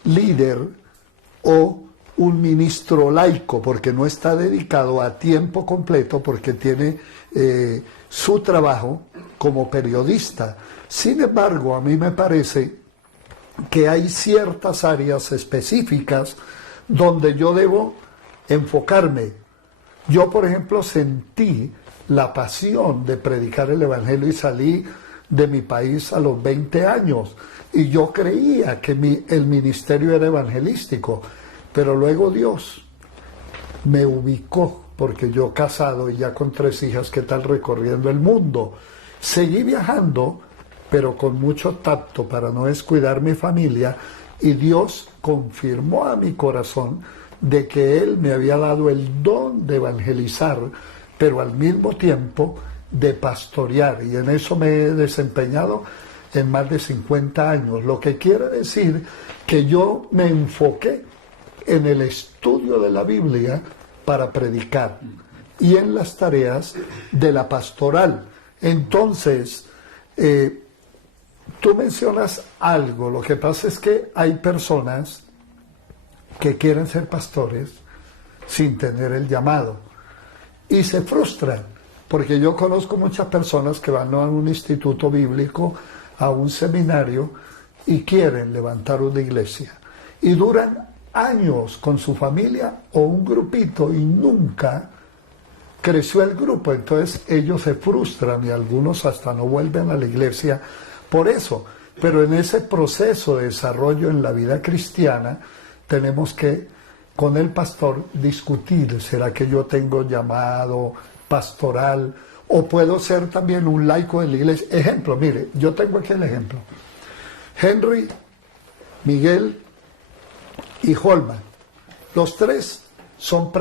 líder o un ministro laico, porque no está dedicado a tiempo completo, porque tiene su trabajo como periodista. Sin embargo, a mí me parece que hay ciertas áreas específicas donde yo debo enfocarme. Yo, por ejemplo, sentí la pasión de predicar el Evangelio y salí de mi país a los 20 años. Y yo creía que el ministerio era evangelístico, pero luego Dios me ubicó, porque yo casado y ya con 3 hijas, ¿qué tal recorriendo el mundo? Seguí viajando, pero con mucho tacto para no descuidar mi familia, y Dios confirmó a mi corazón de que Él me había dado el don de evangelizar, pero al mismo tiempo de pastorear, y en eso me he desempeñado en más de 50 años, lo que quiere decir que yo me enfoqué en el estudio de la Biblia para predicar y en las tareas de la pastoral. Entonces, tú mencionas algo, lo que pasa es que hay personas que quieren ser pastores sin tener el llamado y se frustran, porque yo conozco muchas personas que van a un instituto bíblico, a un seminario, y quieren levantar una iglesia y duran años con su familia o un grupito y nunca creció el grupo. Entonces ellos se frustran y algunos hasta no vuelven a la iglesia por eso. Pero en ese proceso de desarrollo en la vida cristiana tenemos que con el pastor discutir, ¿será que yo tengo llamado pastoral o puedo ser también un laico de la iglesia? Ejemplo, mire, yo tengo aquí el ejemplo. Henry, Miguel y Holman, los 3 son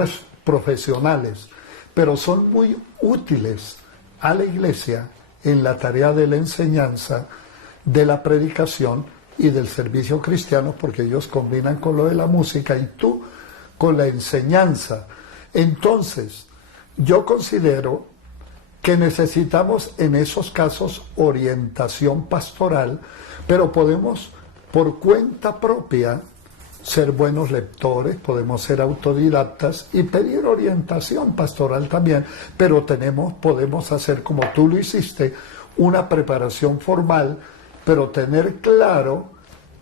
profesionales, pero son muy útiles a la iglesia en la tarea de la enseñanza, de la predicación y del servicio cristiano, porque ellos combinan con lo de la música y tú con la enseñanza. Entonces, yo considero que necesitamos en esos casos orientación pastoral, pero podemos por cuenta propia ser buenos lectores, podemos ser autodidactas y pedir orientación pastoral también, pero podemos hacer como tú lo hiciste, una preparación formal, pero tener claro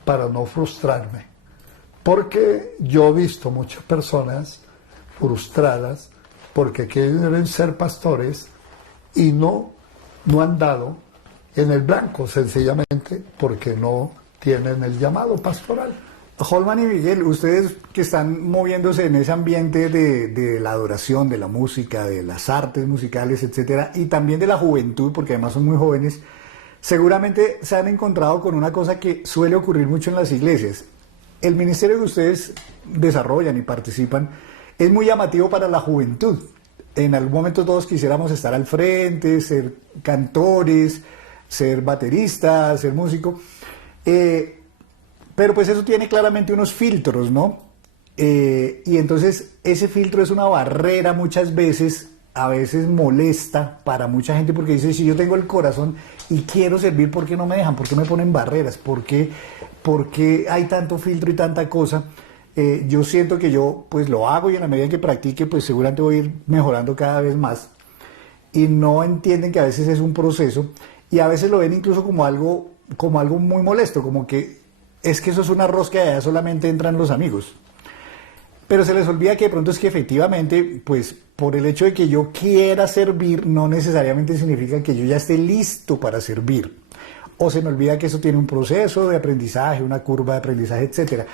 para no frustrarme. Porque yo he visto muchas personas frustradas porque quieren ser pastores y no han dado en el blanco, sencillamente porque no tienen el llamado pastoral. Holman y Miguel, ustedes que están moviéndose en ese ambiente de la adoración, de la música, de las artes musicales, etcétera, y también de la juventud, porque además son muy jóvenes, seguramente se han encontrado con una cosa que suele ocurrir mucho en las iglesias. El ministerio que ustedes desarrollan y participan es muy llamativo para la juventud. En algún momento todos quisiéramos estar al frente, ser cantores, ser bateristas, ser músico. Pero pues eso tiene claramente unos filtros, ¿no? Y entonces ese filtro es una barrera muchas veces a veces molesta para mucha gente porque dice, si yo tengo el corazón y quiero servir, ¿por qué no me dejan? ¿Por qué me ponen barreras? ¿Por qué hay tanto filtro y tanta cosa? Yo siento que yo pues lo hago y en la medida que practique pues seguramente voy a ir mejorando cada vez más, y no entienden que a veces es un proceso y a veces lo ven incluso como algo muy molesto, como que es que eso es una rosca y allá solamente entran los amigos. Pero se les olvida que de pronto es que efectivamente, pues por el hecho de que yo quiera servir, no necesariamente significa que yo ya esté listo para servir. O se me olvida que eso tiene un proceso de aprendizaje, una curva de aprendizaje, etcétera.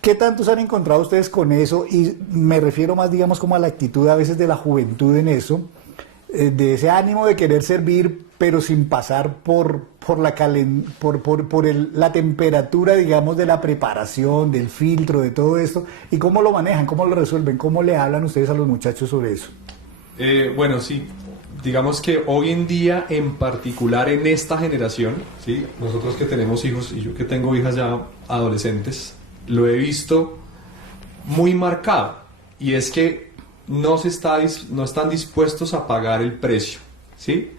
¿Qué tantos han encontrado ustedes con eso? Y me refiero más, digamos, como a la actitud a veces de la juventud en eso, de ese ánimo de querer servir, pero sin pasar por la temperatura, digamos, de la preparación, del filtro, de todo esto. ¿Y cómo lo manejan? ¿Cómo lo resuelven? ¿Cómo le hablan ustedes a los muchachos sobre eso? Bueno, sí. Digamos que hoy en día, en particular en esta generación, ¿sí? Nosotros que tenemos hijos y yo que tengo hijas ya adolescentes, lo he visto muy marcado, y es que no están dispuestos a pagar el precio, ¿sí?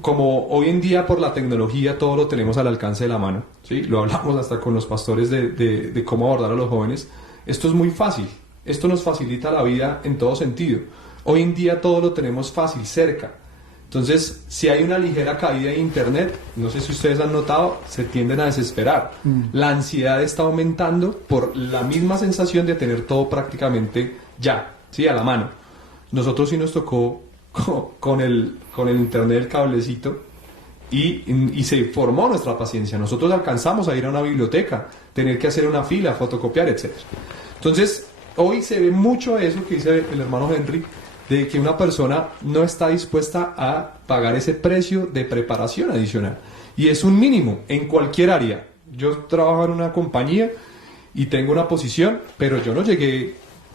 Como hoy en día por la tecnología todo lo tenemos al alcance de la mano, ¿sí? Lo hablamos hasta con los pastores de cómo abordar a los jóvenes. Esto es muy fácil, esto nos facilita la vida en todo sentido. Hoy en día todo lo tenemos fácil, cerca. Entonces, si hay una ligera caída de internet, no sé si ustedes han notado, se tienden a desesperar. La ansiedad está aumentando por la misma sensación de tener todo prácticamente ya, ¿sí? A la mano. Nosotros sí nos tocó con el internet, el cablecito, y se formó nuestra paciencia. Nosotros alcanzamos a ir a una biblioteca, tener que hacer una fila, fotocopiar, etc. Entonces, hoy se ve mucho eso que dice el hermano Henry, de que una persona no está dispuesta a pagar ese precio de preparación adicional. Y es un mínimo en cualquier área. Yo trabajo en una compañía y tengo una posición, pero yo no llegué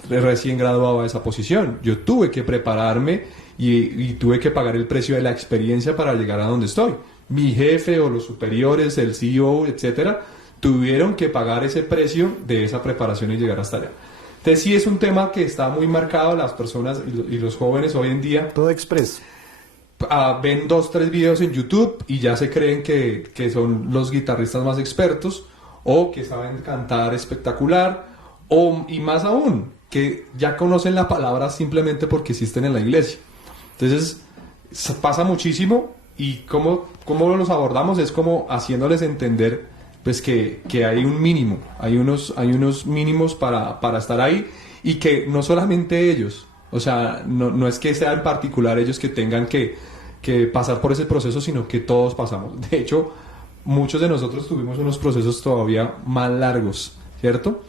recién graduado a esa posición. Yo tuve que prepararme y tuve que pagar el precio de la experiencia para llegar a donde estoy. Mi jefe o los superiores, el CEO, etcétera, tuvieron que pagar ese precio de esa preparación y llegar hasta allá. Entonces sí es un tema que está muy marcado. Las personas y los jóvenes hoy en día todo express. Ven 2-3 videos en YouTube y ya se creen que son los guitarristas más expertos, o que saben cantar espectacular, y más aún, que ya conocen la palabra simplemente porque existen en la iglesia. Entonces pasa muchísimo, y cómo los abordamos es como haciéndoles entender pues que hay un mínimo, hay unos mínimos para estar ahí, y que no solamente ellos, o sea, no es que sea en particular ellos que tengan que pasar por ese proceso, sino que todos pasamos. De hecho, muchos de nosotros tuvimos unos procesos todavía más largos, ¿cierto?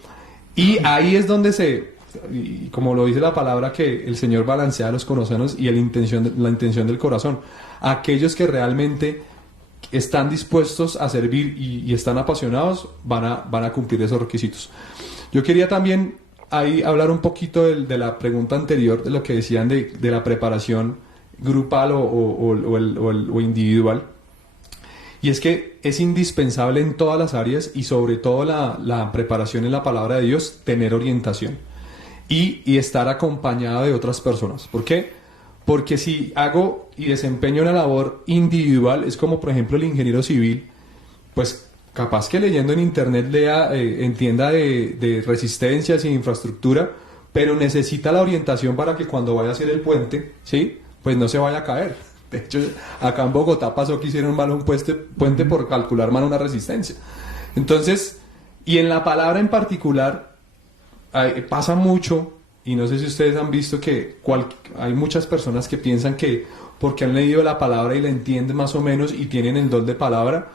Y ahí es donde y como lo dice la palabra, que el Señor balancea los corazones y la intención del corazón. Aquellos que realmente están dispuestos a servir y están apasionados van a cumplir esos requisitos. Yo quería también ahí hablar un poquito de la pregunta anterior, de lo que decían de la preparación grupal o individual, y es que es indispensable en todas las áreas, y sobre todo la preparación en la palabra de Dios, tener orientación y estar acompañado de otras personas. ¿Por qué? Porque si hago y desempeño una labor individual, es como por ejemplo el ingeniero civil, pues capaz que leyendo en internet entienda de resistencias e infraestructura, pero necesita la orientación para que cuando vaya a hacer el puente, ¿sí?, pues no se vaya a caer. De hecho, acá en Bogotá pasó que hicieron mal un puente por calcular mal una resistencia. Entonces, y en la palabra en particular, pasa mucho. Y no sé si ustedes han visto que hay muchas personas que piensan que porque han leído la palabra y la entienden más o menos y tienen el don de palabra,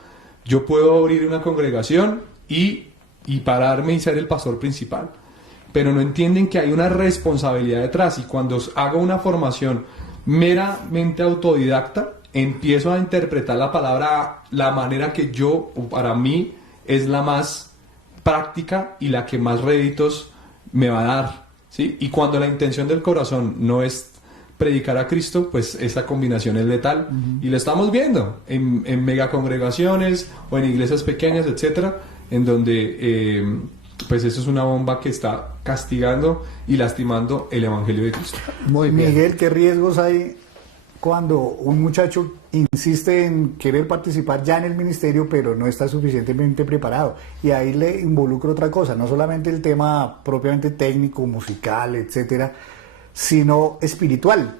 yo puedo abrir una congregación y pararme y ser el pastor principal. Pero no entienden que hay una responsabilidad detrás, y cuando hago una formación meramente autodidacta, empiezo a interpretar la palabra la manera que para mí es la más práctica y la que más réditos me va a dar. ¿Sí? Y cuando la intención del corazón no es predicar a Cristo, pues esa combinación es letal. Y lo estamos viendo en megacongregaciones o en iglesias pequeñas, etcétera, en donde pues eso es una bomba que está castigando y lastimando el Evangelio de Cristo. Muy bien. Miguel, ¿qué riesgos hay cuando un muchacho insiste en querer participar ya en el ministerio, pero no está suficientemente preparado? Y ahí le involucra otra cosa, no solamente el tema propiamente técnico, musical, etcétera, sino espiritual,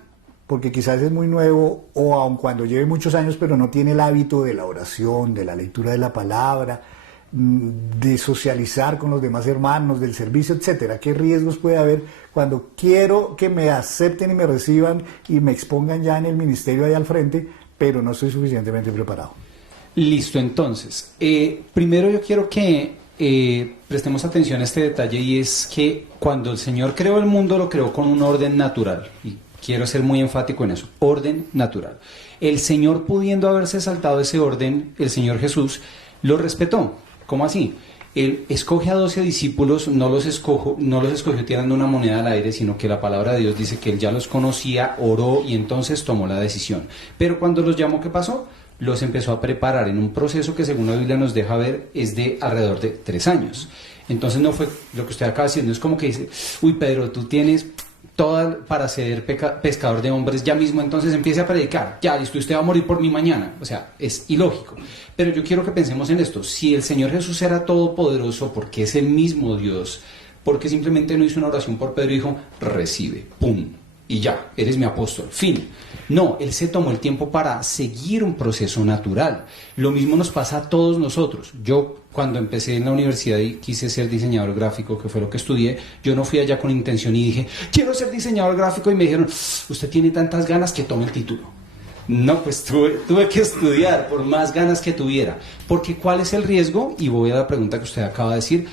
porque quizás es muy nuevo, o aun cuando lleve muchos años, pero no tiene el hábito de la oración, de la lectura de la palabra, de socializar con los demás hermanos, del servicio, etcétera. ¿Qué riesgos puede haber cuando quiero que me acepten y me reciban y me expongan ya en el ministerio ahí al frente, pero no estoy suficientemente preparado? Listo, entonces, primero yo quiero que prestemos atención a este detalle, y es que cuando el Señor creó el mundo, lo creó con un orden natural, y quiero ser muy enfático en eso, orden natural. El Señor, pudiendo haberse saltado ese orden, el Señor Jesús lo respetó. ¿Cómo así? Él escoge a 12 discípulos, no los escogió tirando una moneda al aire, sino que la palabra de Dios dice que él ya los conocía, oró y entonces tomó la decisión. Pero cuando los llamó, ¿qué pasó? Los empezó a preparar en un proceso que, según la Biblia nos deja ver, es de alrededor de 3 años. Entonces no fue lo que usted acaba diciendo, es como que dice, uy, Pedro, tú tienes toda para ser pescador de hombres ya mismo, entonces empiece a predicar, ya listo, usted va a morir por mí mañana. O sea, es ilógico. Pero yo quiero que pensemos en esto: si el Señor Jesús era todopoderoso, porque es el mismo Dios, ¿por qué simplemente no hizo una oración por Pedro y dijo, recibe, pum, y ya, eres mi apóstol, fin? No, él se tomó el tiempo para seguir un proceso natural. Lo mismo nos pasa a todos nosotros. Yo, cuando empecé en la universidad y quise ser diseñador gráfico, que fue lo que estudié, yo no fui allá con intención y dije, quiero ser diseñador gráfico, y me dijeron, usted tiene tantas ganas que tome el título. No, pues tuve que estudiar por más ganas que tuviera. Porque ¿cuál es el riesgo? Y voy a la pregunta que usted acaba de decir.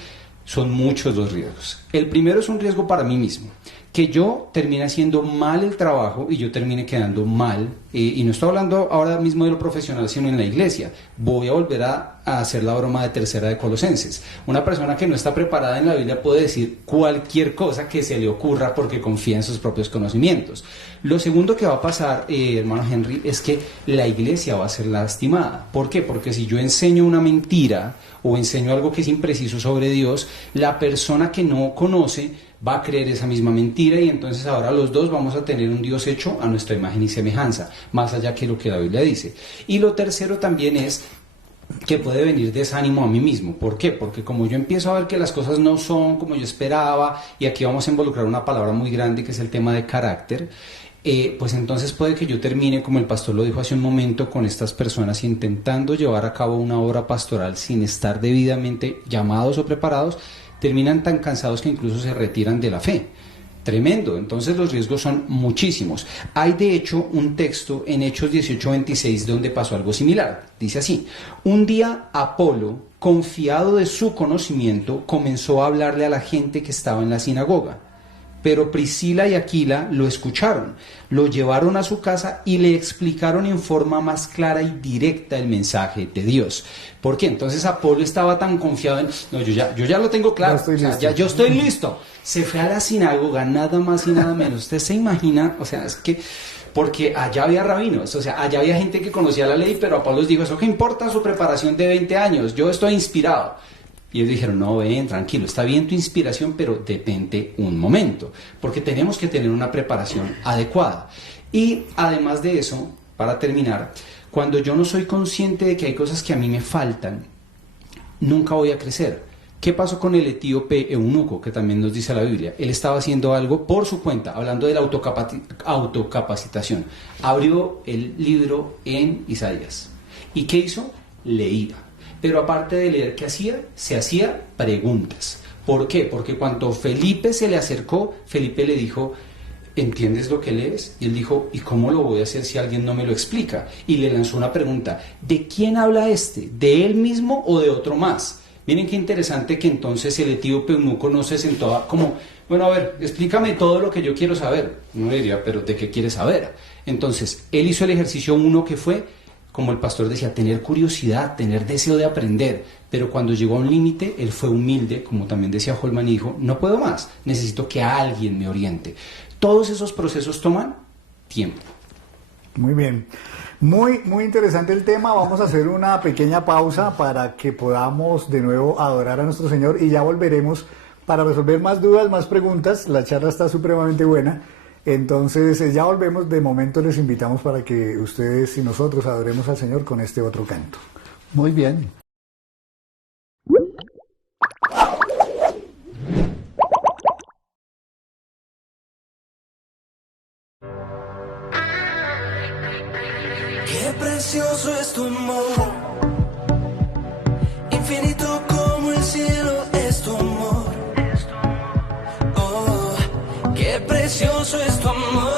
Son muchos los riesgos. El primero es un riesgo para mí mismo, que yo termine haciendo mal el trabajo y yo termine quedando mal, y no estoy hablando ahora mismo de lo profesional, sino en la iglesia. Voy a volver a hacer la broma de tercera de Colosenses. Una persona que no está preparada en la Biblia puede decir cualquier cosa que se le ocurra porque confía en sus propios conocimientos. Lo segundo que va a pasar, hermano Henry, es que la iglesia va a ser lastimada. ¿Por qué? Porque si yo enseño una mentira o enseño algo que es impreciso sobre Dios, la persona que no conoce va a creer esa misma mentira, y entonces ahora los dos vamos a tener un Dios hecho a nuestra imagen y semejanza, más allá que lo que la Biblia dice. Y lo tercero también es que puede venir desánimo a mí mismo. ¿Por qué? Porque como yo empiezo a ver que las cosas no son como yo esperaba, y aquí vamos a involucrar una palabra muy grande que es el tema de carácter, pues entonces puede que yo termine, como el pastor lo dijo hace un momento, con estas personas intentando llevar a cabo una obra pastoral sin estar debidamente llamados o preparados. Terminan tan cansados que incluso se retiran de la fe. Tremendo. Entonces los riesgos son muchísimos. Hay de hecho un texto en Hechos 18:26 donde pasó algo similar. Dice así: un día Apolo, confiado de su conocimiento, comenzó a hablarle a la gente que estaba en la sinagoga. Pero Priscila y Aquila lo escucharon, lo llevaron a su casa y le explicaron en forma más clara y directa el mensaje de Dios. ¿Por qué? Entonces Apolo estaba tan confiado en, no, yo ya lo tengo claro, yo estoy listo. Se fue a la sinagoga, nada más y nada menos. Usted se imagina, o sea, es que, porque allá había rabinos, o sea, allá había gente que conocía la ley, pero Apolo les dijo, ¿eso qué importa su preparación de 20 años? Yo estoy inspirado. Y ellos dijeron, no, ven, tranquilo, está bien tu inspiración, pero detente un momento, porque tenemos que tener una preparación adecuada. Y además de eso, para terminar, cuando yo no soy consciente de que hay cosas que a mí me faltan, nunca voy a crecer. ¿Qué pasó con el etíope eunuco, que también nos dice la Biblia? Él estaba haciendo algo por su cuenta, hablando de la autocapacitación. Abrió el libro en Isaías. ¿Y qué hizo? Leía. Pero aparte de leer, ¿qué hacía? Se hacía preguntas. ¿Por qué? Porque cuando Felipe se le acercó, Felipe le dijo, ¿entiendes lo que lees? Y él dijo, ¿y cómo lo voy a hacer si alguien no me lo explica? Y le lanzó una pregunta, ¿de quién habla este? ¿De él mismo o de otro más? Miren qué interesante que entonces el etíope eunuco no se sentó como, bueno, a ver, explícame todo lo que yo quiero saber. Uno diría, ¿pero de qué quieres saber? Entonces, él hizo el ejercicio 1 que fue, como el pastor decía, tener curiosidad, tener deseo de aprender, pero cuando llegó a un límite, él fue humilde, como también decía Holman, y dijo, no puedo más, necesito que alguien me oriente. Todos esos procesos toman tiempo. Muy bien. Muy interesante el tema. Vamos a hacer una pequeña pausa para que podamos de nuevo adorar a nuestro Señor y ya volveremos para resolver más dudas, más preguntas. La charla está supremamente buena. Entonces ya volvemos. De momento les invitamos para que ustedes y nosotros adoremos al Señor con este otro canto. Muy bien. Qué precioso es tu amor, infinito como el cielo es tu amor. Oh, qué precioso es tu amor.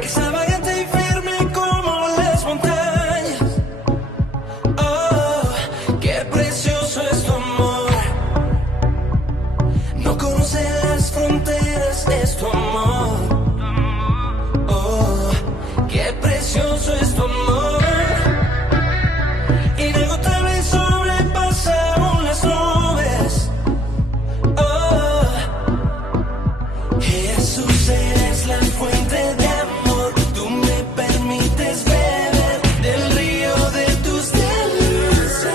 Extravagante y firme como las montañas. Oh, qué precioso es tu amor. No conoce las fronteras, es tu amor. Oh, qué precioso es tu amor. Inagotable y sobrepasa aún las nubes. Oh, Jesús, eres la fuente de amor. Tú me permites beber del río de tus delicias.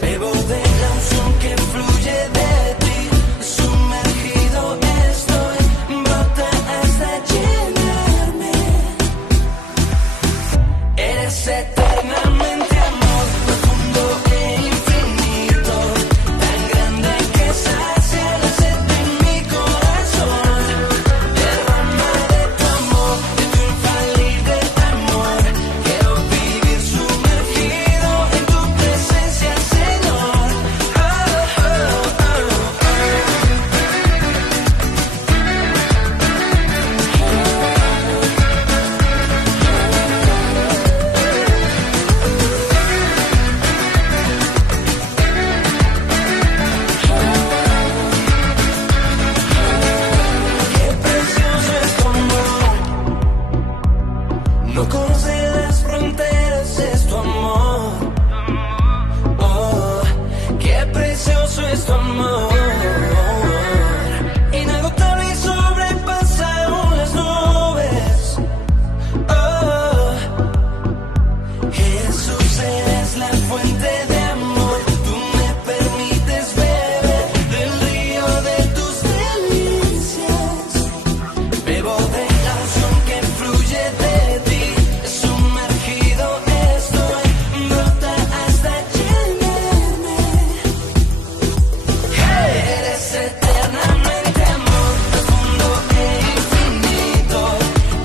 Bebo de la unción que fluye de ti. Sumergido estoy, brota hasta llenarme. Eres eternamente amor, profundo e infinito, tan grande que sacia la sed de mi corazón. Derrama de tu amor, de tu infalible amor. Quiero vivir sumergido en tu presencia, Señor. Oh, oh, qué precioso es tu amor. No conoce las fronteras, es tu amor. Oh, qué precioso es tu amor. Inagotable y sobrepasa aún las nubes. Oh, Jesús, eres la fuente de amor. Tú me permites beber del río de tus delicias. Bebo de la unción que fluye de ti. Sumergido estoy, brota hasta llenarme. Eres eternamente amor, profundo e infinito,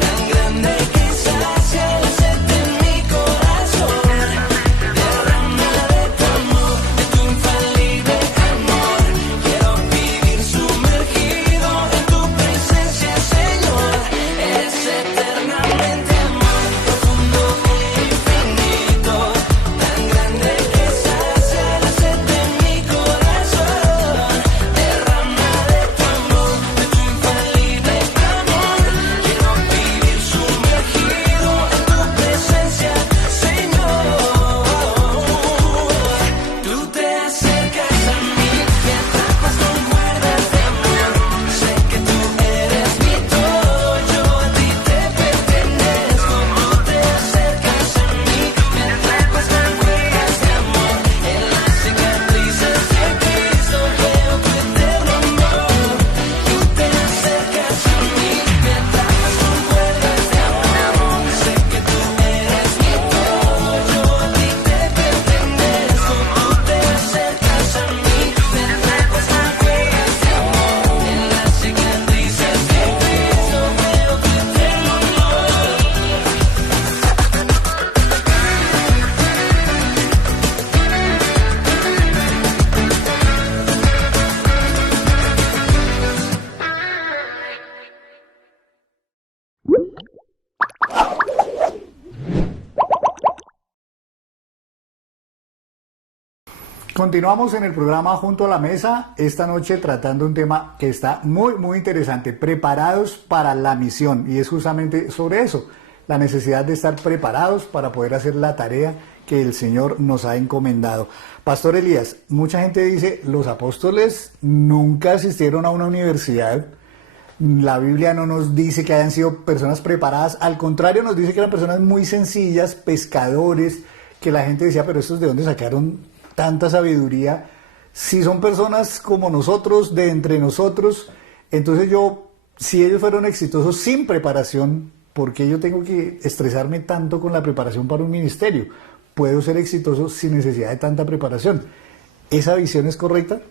tan grande que sacia la sed de mi corazón. Derrama de tu amor, de tu infalible amor. Quiero vivir sumergido en tu presencia, Señor. Eres eternamente amor, profundo e infinito, tan grande que sacia la sed de mi corazón. Derrama de tu amor, de tu infalible amor. Quiero vivir sumergido en tu presencia, Señor. Tú te acercas a mí, me atrapas con cuerdas de amor. Sé que tú eres mi todo, yo a ti te pertenezco. Tú te acercas a mí, me atrapas con cuerdas de amor. En las cicatrices de Cristo veo tu eterno amor. Tú te acercas a mí, me atrapas con cuerdas de amor. Sé que tú eres mi todo, yo a ti te pertenezco. Tú te acercas a mí, me atrapas con cuerdas de amor. En las cicatrices de Cristo veo tu eterno amor. Continuamos en el programa Junto a la Mesa, esta noche tratando un tema que está muy interesante, preparados para la misión, y es justamente sobre eso, la necesidad de estar preparados para poder hacer la tarea que el Señor nos ha encomendado. Pastor Elías, mucha gente dice, los apóstoles nunca asistieron a una universidad, La Biblia no nos dice que hayan sido personas preparadas, al contrario nos dice que eran personas muy sencillas, pescadores, que la gente decía, pero estos de dónde sacaron tanta sabiduría. Si son personas como nosotros, de entre nosotros, entonces si ellos fueron exitosos sin preparación, ¿por qué yo tengo que estresarme tanto con la preparación para un ministerio? Puedo ser exitoso sin necesidad de tanta preparación. ¿Esa visión es correcta?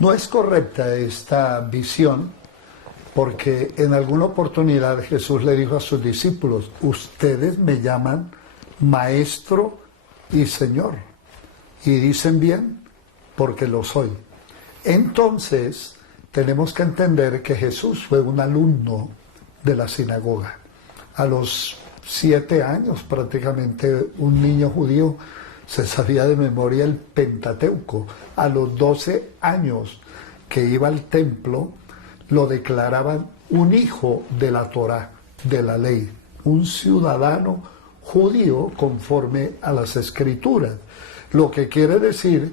No es correcta esta visión, porque en alguna oportunidad Jesús le dijo a sus discípulos, ustedes me llaman Maestro y Señor, y dicen bien, porque lo soy. Entonces, tenemos que entender que Jesús fue un alumno de la sinagoga. A los 7 años, prácticamente, un niño judío se sabía de memoria el Pentateuco. A los 12 años que iba al templo, lo declaraban un hijo de la Torá, de la ley, un ciudadano judío conforme a las Escrituras. Lo que quiere decir,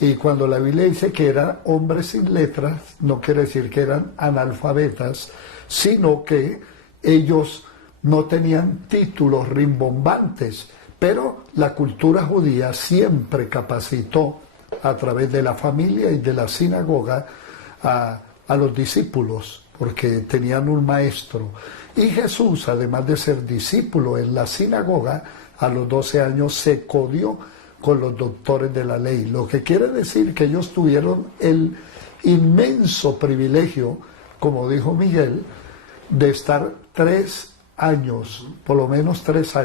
y cuando la Biblia dice que eran hombres sin letras, no quiere decir que eran analfabetas, sino que ellos no tenían títulos rimbombantes, pero la cultura judía siempre capacitó a través de la familia y de la sinagoga a los discípulos, porque tenían un maestro. Y Jesús, además de ser discípulo en la sinagoga, a los 12 años se codió con los doctores de la ley, lo que quiere decir que ellos tuvieron el inmenso privilegio, como dijo Miguel, de estar 3 años, por lo menos 3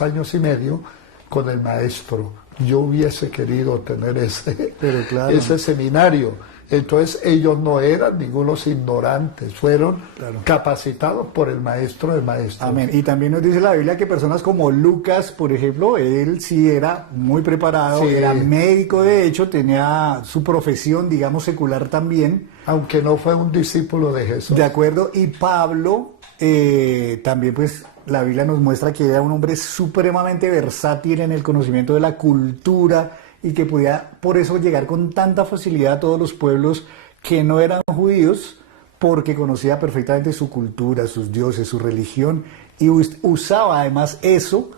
años y medio, con el maestro. Yo hubiese querido tener ese seminario. Entonces ellos no eran ningunos ignorantes, fueron capacitados por el maestro de maestros. Amén. Y también nos dice la Biblia que personas como Lucas, por ejemplo, él sí era muy preparado, sí, era médico, de hecho, tenía su profesión, digamos, secular también. Aunque no fue un discípulo de Jesús. De acuerdo, y Pablo también, pues, la Biblia nos muestra que era un hombre supremamente versátil en el conocimiento de la cultura, y que podía por eso llegar con tanta facilidad a todos los pueblos que no eran judíos, porque conocía perfectamente su cultura, sus dioses, su religión, y usaba además eso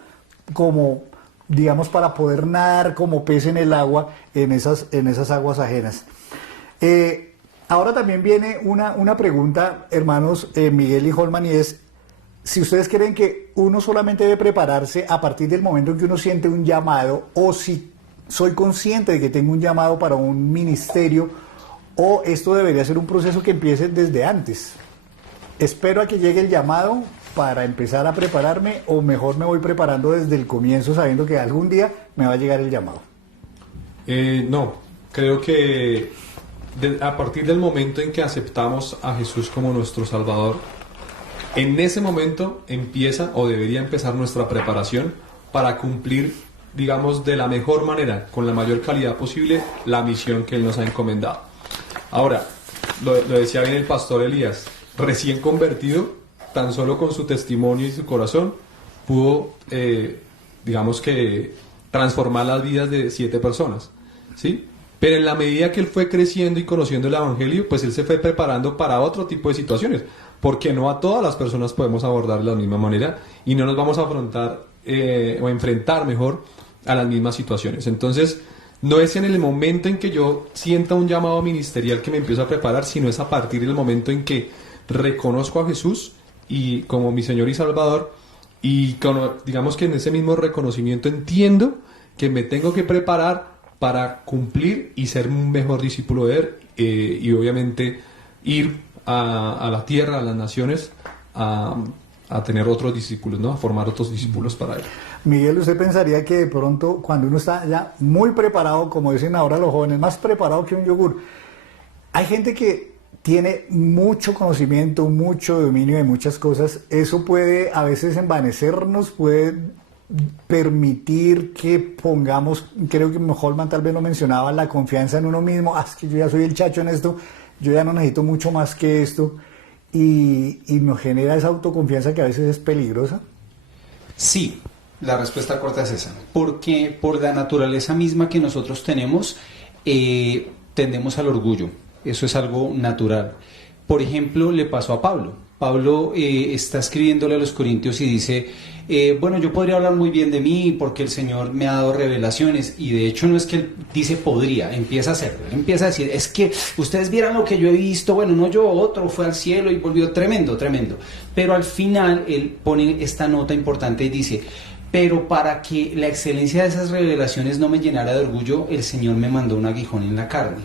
como, digamos, para poder nadar como pez en el agua en esas aguas ajenas. Ahora también viene una pregunta, hermanos Miguel y Holman, y es, si ustedes creen que uno solamente debe prepararse a partir del momento en que uno siente un llamado, o si soy consciente de que tengo un llamado para un ministerio, o esto debería ser un proceso que empiece desde antes. ¿Espero a que llegue el llamado para empezar a prepararme, o mejor me voy preparando desde el comienzo sabiendo que algún día me va a llegar el llamado? No, creo que a partir del momento en que aceptamos a Jesús como nuestro Salvador, en ese momento empieza o debería empezar nuestra preparación para cumplir, digamos, de la mejor manera, con la mayor calidad posible, la misión que Él nos ha encomendado. Ahora, lo decía bien el pastor Elías, recién convertido, tan solo con su testimonio y su corazón, pudo, digamos que, transformar las vidas de 7 personas, ¿sí? Pero en la medida que él fue creciendo y conociendo el Evangelio, pues él se fue preparando para otro tipo de situaciones, porque no a todas las personas podemos abordar de la misma manera y no nos vamos a afrontar o enfrentar mejor a las mismas situaciones. Entonces, no es en el momento en que yo sienta un llamado ministerial que me empiezo a preparar, sino es a partir del momento en que reconozco a Jesús y como mi Señor y Salvador, y digamos que en ese mismo reconocimiento entiendo que me tengo que preparar para cumplir y ser un mejor discípulo de Él, y obviamente ir a la tierra, a las naciones, a tener otros discípulos, ¿no? A formar otros discípulos para Él. Miguel, ¿usted pensaría que de pronto cuando uno está ya muy preparado, como dicen ahora los jóvenes, más preparado que un yogur, hay gente que tiene mucho conocimiento, mucho dominio de muchas cosas, eso puede a veces envanecernos, puede permitir que pongamos, creo que Holman tal vez lo mencionaba, la confianza en uno mismo, es que yo ya soy el chacho en esto, yo ya no necesito mucho más que esto, y nos genera esa autoconfianza que a veces es peligrosa? Sí, la respuesta corta es esa, porque por la naturaleza misma que nosotros tenemos, tendemos al orgullo, eso es algo natural, Por ejemplo, le pasó a Pablo. Pablo está escribiéndole a los Corintios y dice, bueno, yo podría hablar muy bien de mí porque el Señor me ha dado revelaciones, y de hecho no es que él dice podría, empieza a hacerlo, empieza a decir, es que ustedes vieran lo que yo he visto, bueno, no yo, otro fue al cielo y volvió tremendo, tremendo. Pero al final él pone esta nota importante y dice, pero para que la excelencia de esas revelaciones no me llenara de orgullo, el Señor me mandó un aguijón en la carne,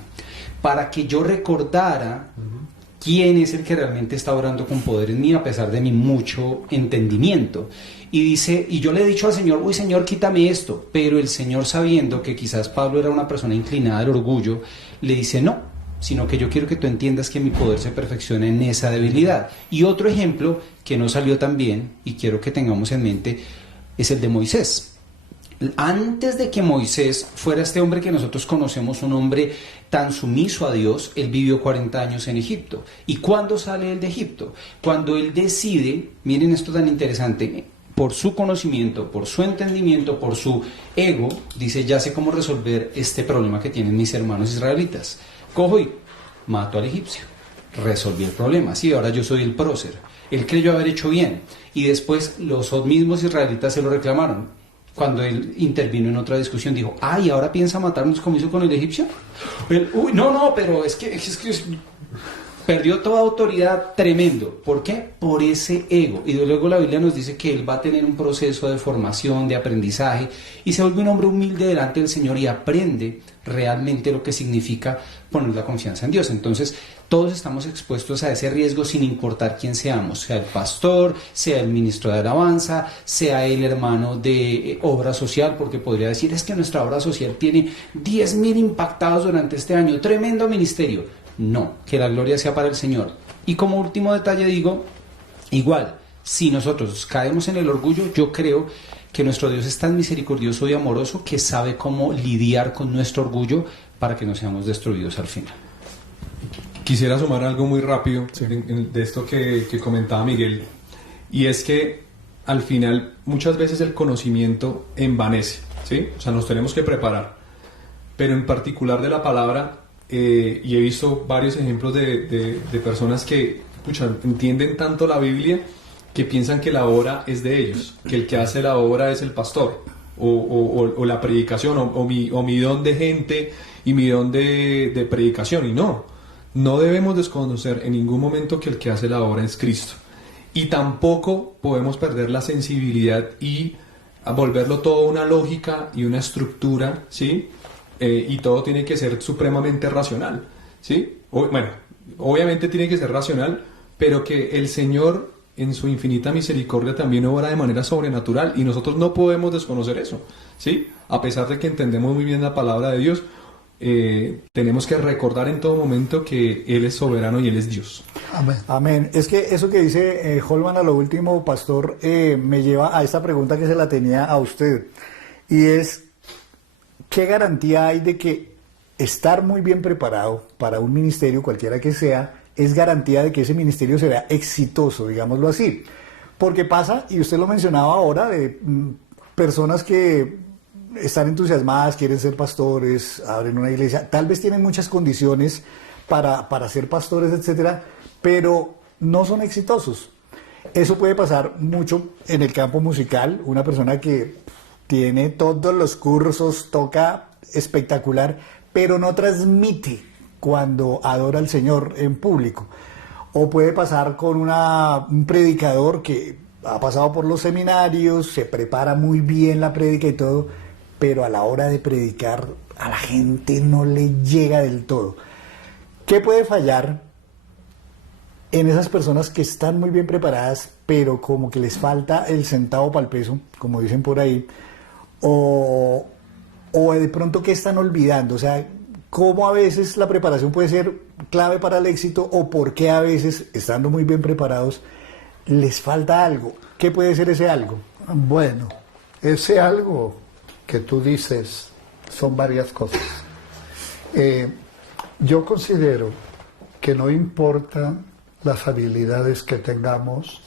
para que yo recordara quién es el que realmente está obrando con poder en mí a pesar de mi mucho entendimiento. Y dice, y yo le he dicho al Señor, uy Señor, quítame esto, pero el Señor, sabiendo que quizás Pablo era una persona inclinada al orgullo, le dice, no, sino que yo quiero que tú entiendas que mi poder se perfecciona en esa debilidad. Y otro ejemplo que no salió tan bien, y quiero que tengamos en mente, es el de Moisés. Antes de que Moisés fuera este hombre que nosotros conocemos, un hombre tan sumiso a Dios, él vivió 40 años en Egipto. ¿Y cuándo sale él de Egipto? Cuando él decide, miren esto tan interesante, por su conocimiento, por su entendimiento, por su ego, dice, ya sé cómo resolver este problema que tienen mis hermanos israelitas. Cojo y mato al egipcio. Resolví el problema. Sí, ahora yo soy el prócer. Él creyó haber hecho bien. Y después los mismos israelitas se lo reclamaron. Cuando él intervino en otra discusión, dijo, ay, ¿ahora piensa matarnos como hizo con el egipcio? Él, uy, no, pero es que perdió toda autoridad, tremendo. ¿Por qué? Por ese ego. Y luego la Biblia nos dice que él va a tener un proceso de formación, de aprendizaje, y se vuelve un hombre humilde delante del Señor y aprende realmente lo que significa poner la confianza en Dios. Entonces, todos estamos expuestos a ese riesgo sin importar quién seamos, sea el pastor, sea el ministro de alabanza, sea el hermano de obra social, porque podría decir, es que nuestra obra social tiene 10,000 impactados durante este año, tremendo ministerio. No, que la gloria sea para el Señor. Y como último detalle digo, igual, si nosotros caemos en el orgullo, yo creo que nuestro Dios es tan misericordioso y amoroso que sabe cómo lidiar con nuestro orgullo para que no seamos destruidos al final. Quisiera sumar algo muy rápido de esto que comentaba Miguel, y es que al final muchas veces el conocimiento envanece, ¿sí? O sea, nos tenemos que preparar, pero en particular de la palabra, y he visto varios ejemplos de personas que entienden tanto la Biblia que piensan que la obra es de ellos, que el que hace la obra es el pastor, o la predicación, o mi don de gente y mi don de predicación, y no debemos desconocer en ningún momento que el que hace la obra es Cristo, y tampoco podemos perder la sensibilidad y volverlo todo una lógica y una estructura, ¿sí? Y todo tiene que ser supremamente racional, ¿sí? Bueno, obviamente tiene que ser racional, pero que el Señor en su infinita misericordia también obra de manera sobrenatural, y nosotros no podemos desconocer eso, ¿sí? A pesar de que entendemos muy bien la palabra de Dios, tenemos que recordar en todo momento que Él es soberano y Él es Dios. Amén. Amén. Es que eso que dice Holman a lo último, pastor, me lleva a esta pregunta que se la tenía a usted, y es, ¿qué garantía hay de que estar muy bien preparado para un ministerio, cualquiera que sea, es garantía de que ese ministerio será exitoso, digámoslo así? Porque pasa, y usted lo mencionaba ahora, de personas que están entusiasmadas, quieren ser pastores, abren una iglesia, tal vez tienen muchas condiciones para ser pastores, etcétera, pero no son exitosos. Eso puede pasar mucho en el campo musical. Una persona que tiene todos los cursos, toca espectacular, pero no transmite cuando adora al Señor en público. O puede pasar con un predicador que ha pasado por los seminarios, se prepara muy bien la prédica y todo, pero a la hora de predicar a la gente no le llega del todo. ¿Qué puede fallar en esas personas que están muy bien preparadas, pero como que les falta el centavo para el peso, como dicen por ahí? O de pronto, ¿qué están olvidando? O sea, ¿cómo a veces la preparación puede ser clave para el éxito, o por qué a veces, estando muy bien preparados, les falta algo? ¿Qué puede ser ese algo? Bueno, ese algo que tú dices son varias cosas. Yo considero que no importan las habilidades que tengamos,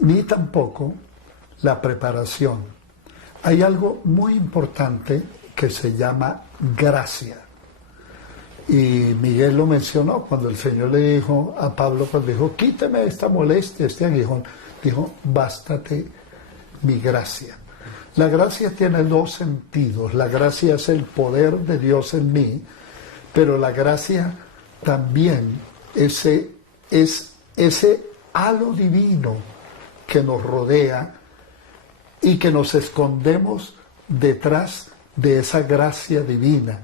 ni tampoco la preparación. Hay algo muy importante que se llama gracia. Y Miguel lo mencionó cuando el Señor le dijo a Pablo, cuando dijo, quíteme esta molestia, este aguijón, dijo, bástate mi gracia. La gracia tiene dos sentidos. La gracia es el poder de Dios en mí, pero la gracia también es ese halo divino que nos rodea y que nos escondemos detrás de esa gracia divina.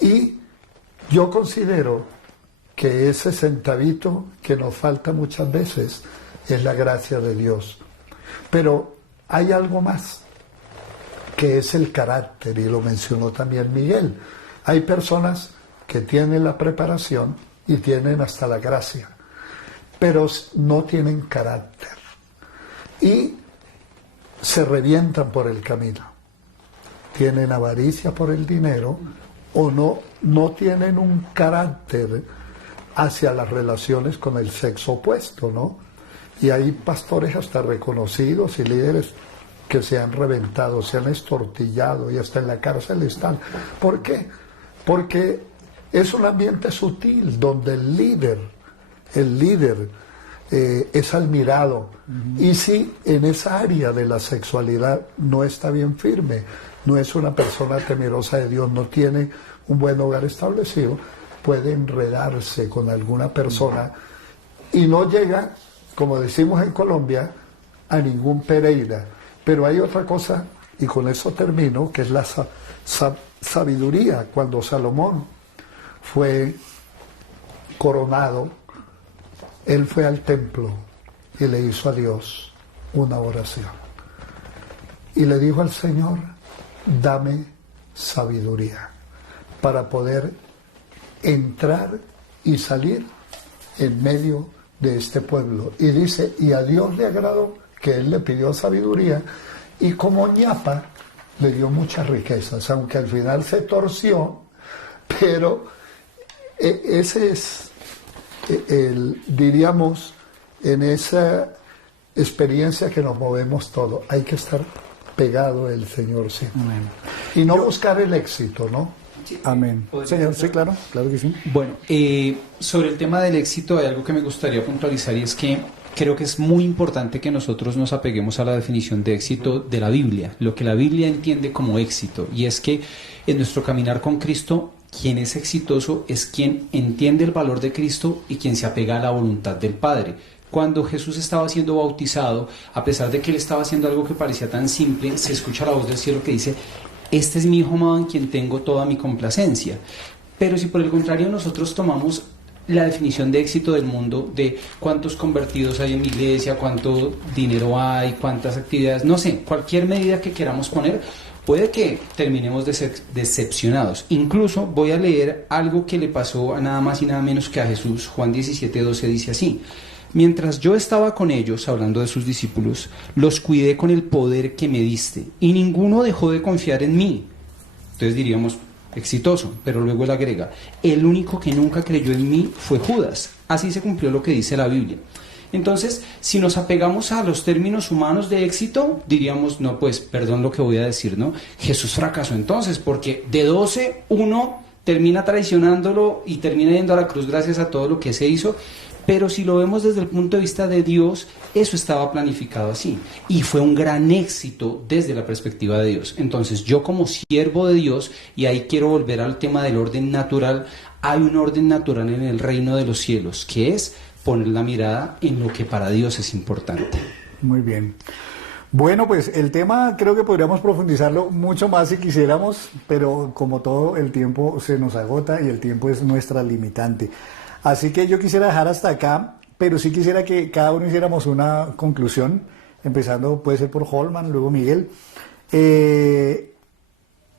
Y yo considero que ese centavito que nos falta muchas veces es la gracia de Dios. Pero hay algo más, que es el carácter, y lo mencionó también Miguel. Hay personas que tienen la preparación y tienen hasta la gracia, pero no tienen carácter. Y se revientan por el camino. Tienen avaricia por el dinero o no tienen un carácter hacia las relaciones con el sexo opuesto, ¿no? Y hay pastores hasta reconocidos y líderes que se han reventado, se han estortillado y hasta en la cárcel están. ¿Por qué? Porque es un ambiente sutil donde el líder es admirado. Y si en esa área de la sexualidad no está bien firme, no es una persona temerosa de Dios, no tiene un buen hogar establecido, puede enredarse con alguna persona y no llega, como decimos en Colombia, a ningún Pereira. Pero hay otra cosa, y con eso termino, que es la sabiduría. Cuando Salomón fue coronado, él fue al templo y le hizo a Dios una oración. Y le dijo al Señor, dame sabiduría para poder entrar y salir en medio de este pueblo. Y dice, y a Dios le agradó que él le pidió sabiduría, y como ñapa le dio muchas riquezas, aunque al final se torció, pero ese es diríamos, en esa experiencia que nos movemos todos. Hay que estar pegado al Señor siempre. Amén. Y no buscar el éxito, ¿no? Amén. Señor, sí, claro que sí. Bueno, sobre el tema del éxito hay algo que me gustaría puntualizar, y es que creo que es muy importante que nosotros nos apeguemos a la definición de éxito de la Biblia, lo que la Biblia entiende como éxito, y es que en nuestro caminar con Cristo, quien es exitoso es quien entiende el valor de Cristo y quien se apega a la voluntad del Padre. Cuando Jesús estaba siendo bautizado, a pesar de que él estaba haciendo algo que parecía tan simple, se escucha la voz del cielo que dice: este es mi hijo amado en quien tengo toda mi complacencia. Pero si por el contrario nosotros tomamos la definición de éxito del mundo, de cuántos convertidos hay en mi iglesia, cuánto dinero hay, cuántas actividades, no sé, cualquier medida que queramos poner, puede que terminemos decepcionados. Incluso voy a leer algo que le pasó a nada más y nada menos que a Jesús. Juan 17:12 dice así: mientras yo estaba con ellos, hablando de sus discípulos, los cuidé con el poder que me diste, y ninguno dejó de confiar en mí. Entonces diríamos, exitoso, pero luego él agrega: el único que nunca creyó en mí fue Judas. Así se cumplió lo que dice la Biblia. Entonces, si nos apegamos a los términos humanos de éxito, diríamos, no, pues, perdón lo que voy a decir, ¿no? Jesús fracasó entonces, porque de 12, uno termina traicionándolo y termina yendo a la cruz gracias a todo lo que se hizo. Pero si lo vemos desde el punto de vista de Dios, eso estaba planificado así. Y fue un gran éxito desde la perspectiva de Dios. Entonces, yo como siervo de Dios, y ahí quiero volver al tema del orden natural, hay un orden natural en el reino de los cielos, que es poner la mirada en lo que para Dios es importante. Muy bien. Bueno, pues el tema creo que podríamos profundizarlo mucho más si quisiéramos, pero como todo, el tiempo se nos agota y el tiempo es nuestra limitante. Así que yo quisiera dejar hasta acá, pero sí quisiera que cada uno hiciéramos una conclusión, empezando puede ser por Holman, luego Miguel, que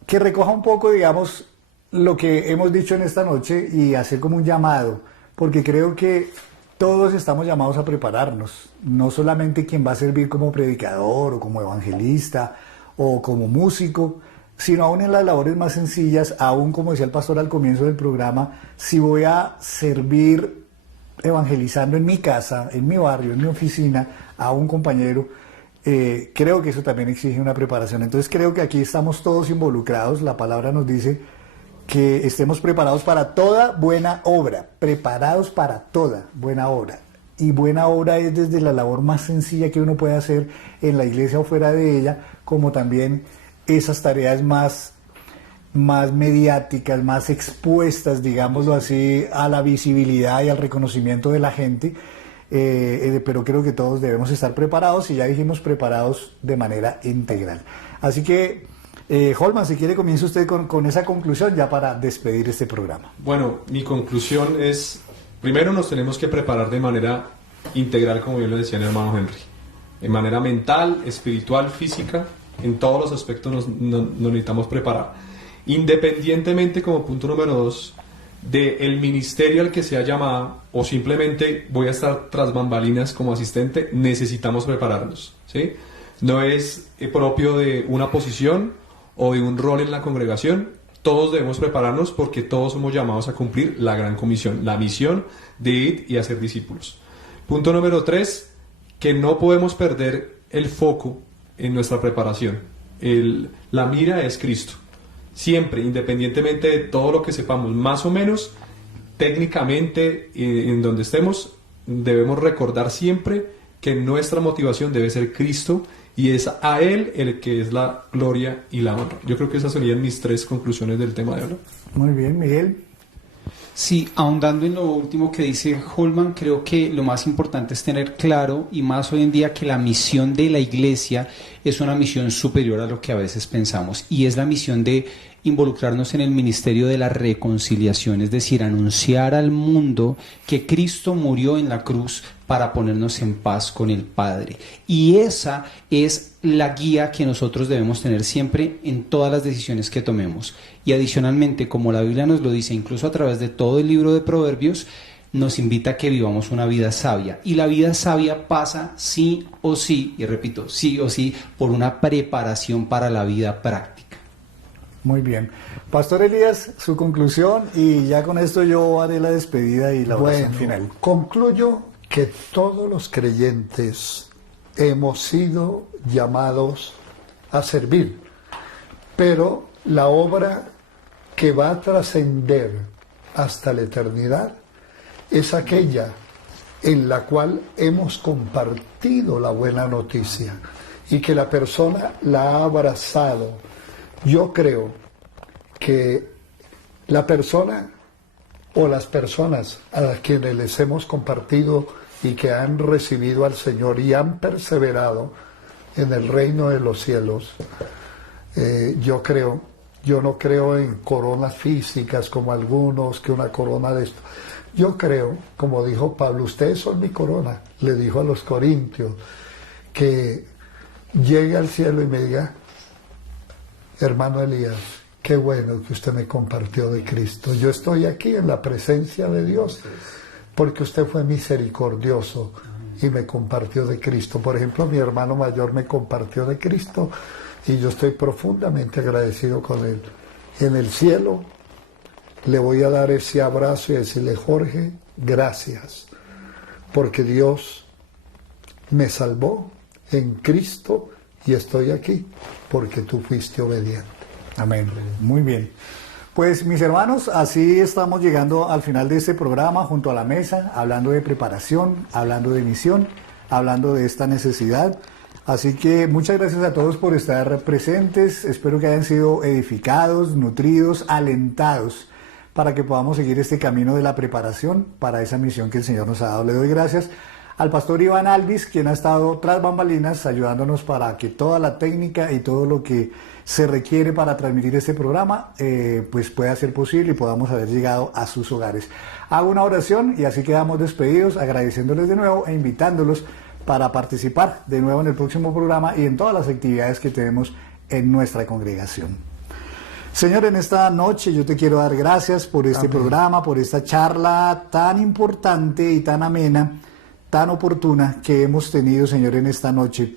recoja un poco, digamos, lo que hemos dicho en esta noche y hacer como un llamado, porque creo que todos estamos llamados a prepararnos, no solamente quien va a servir como predicador o como evangelista o como músico, sino aún en las labores más sencillas, aún como decía el pastor al comienzo del programa, si voy a servir evangelizando en mi casa, en mi barrio, en mi oficina, a un compañero, creo que eso también exige una preparación. Entonces creo que aquí estamos todos involucrados, la palabra nos dice que estemos preparados para toda buena obra, preparados para toda buena obra. Y buena obra es desde la labor más sencilla que uno puede hacer en la iglesia o fuera de ella, como también esas tareas más mediáticas, más expuestas, digámoslo así, a la visibilidad y al reconocimiento de la gente. Pero creo que todos debemos estar preparados, y ya dijimos preparados de manera integral. Así que, Holman, si quiere, comience usted con esa conclusión ya para despedir este programa. Bueno, mi conclusión es, primero nos tenemos que preparar de manera integral, como bien lo decía el hermano Henry, de manera mental, espiritual, física, en todos los aspectos nos necesitamos preparar. Independientemente, como punto número 2, del ministerio al que sea llamado, o simplemente voy a estar tras bambalinas como asistente, necesitamos prepararnos, ¿sí? No es propio de una posición o de un rol en la congregación. Todos debemos prepararnos porque todos somos llamados a cumplir la gran comisión, la misión de ir y hacer discípulos. Punto número 3, que no podemos perder el foco en nuestra preparación. La mira es Cristo. Siempre, independientemente de todo lo que sepamos, más o menos, técnicamente, en donde estemos, debemos recordar siempre que nuestra motivación debe ser Cristo, y es a Él el que es la gloria y la honra. Yo creo que esas serían mis 3 conclusiones del tema de hoy. Muy bien, Miguel. Sí, ahondando en lo último que dice Holman, creo que lo más importante es tener claro, y más hoy en día, que la misión de la iglesia es una misión superior a lo que a veces pensamos, y es la misión de involucrarnos en el ministerio de la reconciliación, es decir, anunciar al mundo que Cristo murió en la cruz para ponernos en paz con el Padre. Y esa es la guía que nosotros debemos tener siempre en todas las decisiones que tomemos. Y adicionalmente, como la Biblia nos lo dice, incluso a través de todo el libro de Proverbios, nos invita a que vivamos una vida sabia. Y la vida sabia pasa sí o sí, y repito, sí o sí, por una preparación para la vida práctica. Muy bien. Pastor Elías, su conclusión, y ya con esto yo haré la despedida y la oración final. Concluyo que todos los creyentes hemos sido llamados a servir, pero la obra que va a trascender hasta la eternidad es aquella en la cual hemos compartido la buena noticia y que la persona la ha abrazado. Yo creo que la persona o las personas a quienes les hemos compartido y que han recibido al Señor y han perseverado en el reino de los cielos, yo no creo en coronas físicas como algunos, que una corona de esto. Yo creo, como dijo Pablo, ustedes son mi corona, le dijo a los corintios, que llegue al cielo y me diga: hermano Elías, qué bueno que usted me compartió de Cristo. Yo estoy aquí en la presencia de Dios porque usted fue misericordioso y me compartió de Cristo. Por ejemplo, mi hermano mayor me compartió de Cristo y yo estoy profundamente agradecido con él. En el cielo le voy a dar ese abrazo y decirle: Jorge, gracias, porque Dios me salvó en Cristo y estoy aquí porque tú fuiste obediente. Amén. Muy bien. Pues mis hermanos, así estamos llegando al final de este programa junto a la mesa, hablando de preparación, hablando de misión, hablando de esta necesidad. Así que muchas gracias a todos por estar presentes. Espero que hayan sido edificados, nutridos, alentados para que podamos seguir este camino de la preparación para esa misión que el Señor nos ha dado. Le doy gracias al pastor Iván Alvis, quien ha estado tras bambalinas ayudándonos para que toda la técnica y todo lo que se requiere para transmitir este programa pues pueda ser posible y podamos haber llegado a sus hogares. Hago una oración y así quedamos despedidos, agradeciéndoles de nuevo e invitándolos para participar de nuevo en el próximo programa y en todas las actividades que tenemos en nuestra congregación. Señor, en esta noche yo te quiero dar gracias por este programa, por esta charla tan importante y tan amena, tan oportuna que hemos tenido, Señor, en esta noche.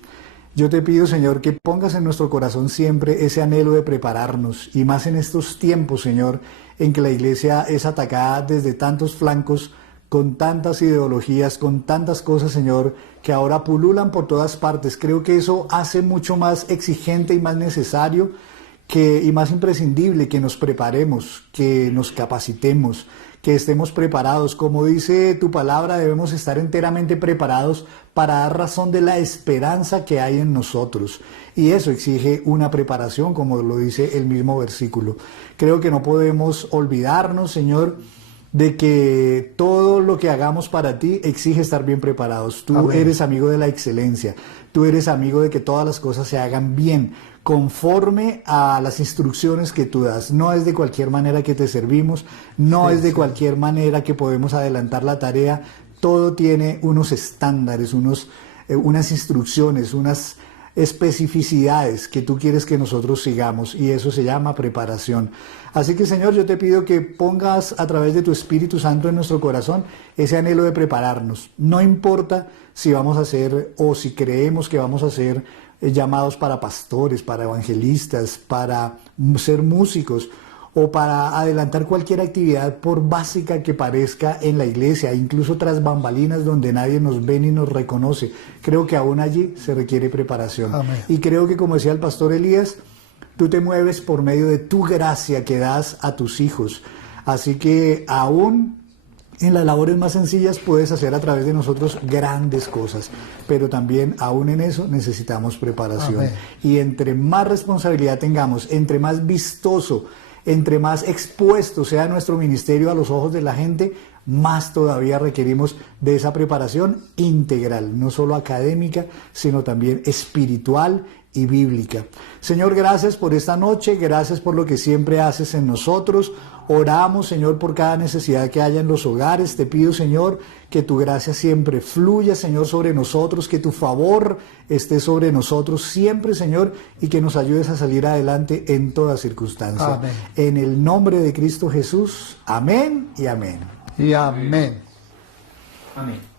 Yo te pido, Señor, que pongas en nuestro corazón siempre ese anhelo de prepararnos, y más en estos tiempos, Señor, en que la iglesia es atacada desde tantos flancos, con tantas ideologías, con tantas cosas, Señor, que ahora pululan por todas partes. Creo que eso hace mucho más exigente y más necesario y más imprescindible, que nos preparemos, que nos capacitemos, que estemos preparados. Como dice tu palabra, debemos estar enteramente preparados para dar razón de la esperanza que hay en nosotros. Y eso exige una preparación, como lo dice el mismo versículo. Creo que no podemos olvidarnos, Señor, de que todo lo que hagamos para ti exige estar bien preparados. Tú Amén. eres amigo de la excelencia. Tú eres amigo de que todas las cosas se hagan bien, conforme a las instrucciones que tú das. No es de cualquier manera que te servimos, no es de cualquier manera que podemos adelantar la tarea. Todo tiene unos estándares, unas instrucciones, unas especificidades que tú quieres que nosotros sigamos, y eso se llama preparación. Así que, Señor, yo te pido que pongas a través de tu Espíritu Santo en nuestro corazón ese anhelo de prepararnos. No importa si vamos a ser, o si creemos que vamos a ser llamados para pastores, para evangelistas, para ser músicos, o para adelantar cualquier actividad, por básica que parezca en la iglesia, incluso tras bambalinas donde nadie nos ve ni nos reconoce. Creo que aún allí se requiere preparación. Amén. Y creo que, como decía el pastor Elías, tú te mueves por medio de tu gracia que das a tus hijos. Así que aún en las labores más sencillas puedes hacer a través de nosotros grandes cosas, pero también aún en eso necesitamos preparación. Amén. Y entre más responsabilidad tengamos, entre más vistoso, entre más expuesto sea nuestro ministerio a los ojos de la gente, más todavía requerimos de esa preparación integral, no solo académica, sino también espiritual y bíblica. Señor, gracias por esta noche, gracias por lo que siempre haces en nosotros. Oramos, Señor, por cada necesidad que haya en los hogares. Te pido, Señor, que tu gracia siempre fluya, Señor, sobre nosotros, que tu favor esté sobre nosotros siempre, Señor, y que nos ayudes a salir adelante en toda circunstancia. Amén. En el nombre de Cristo Jesús, amén y amén. Y amén. Amén.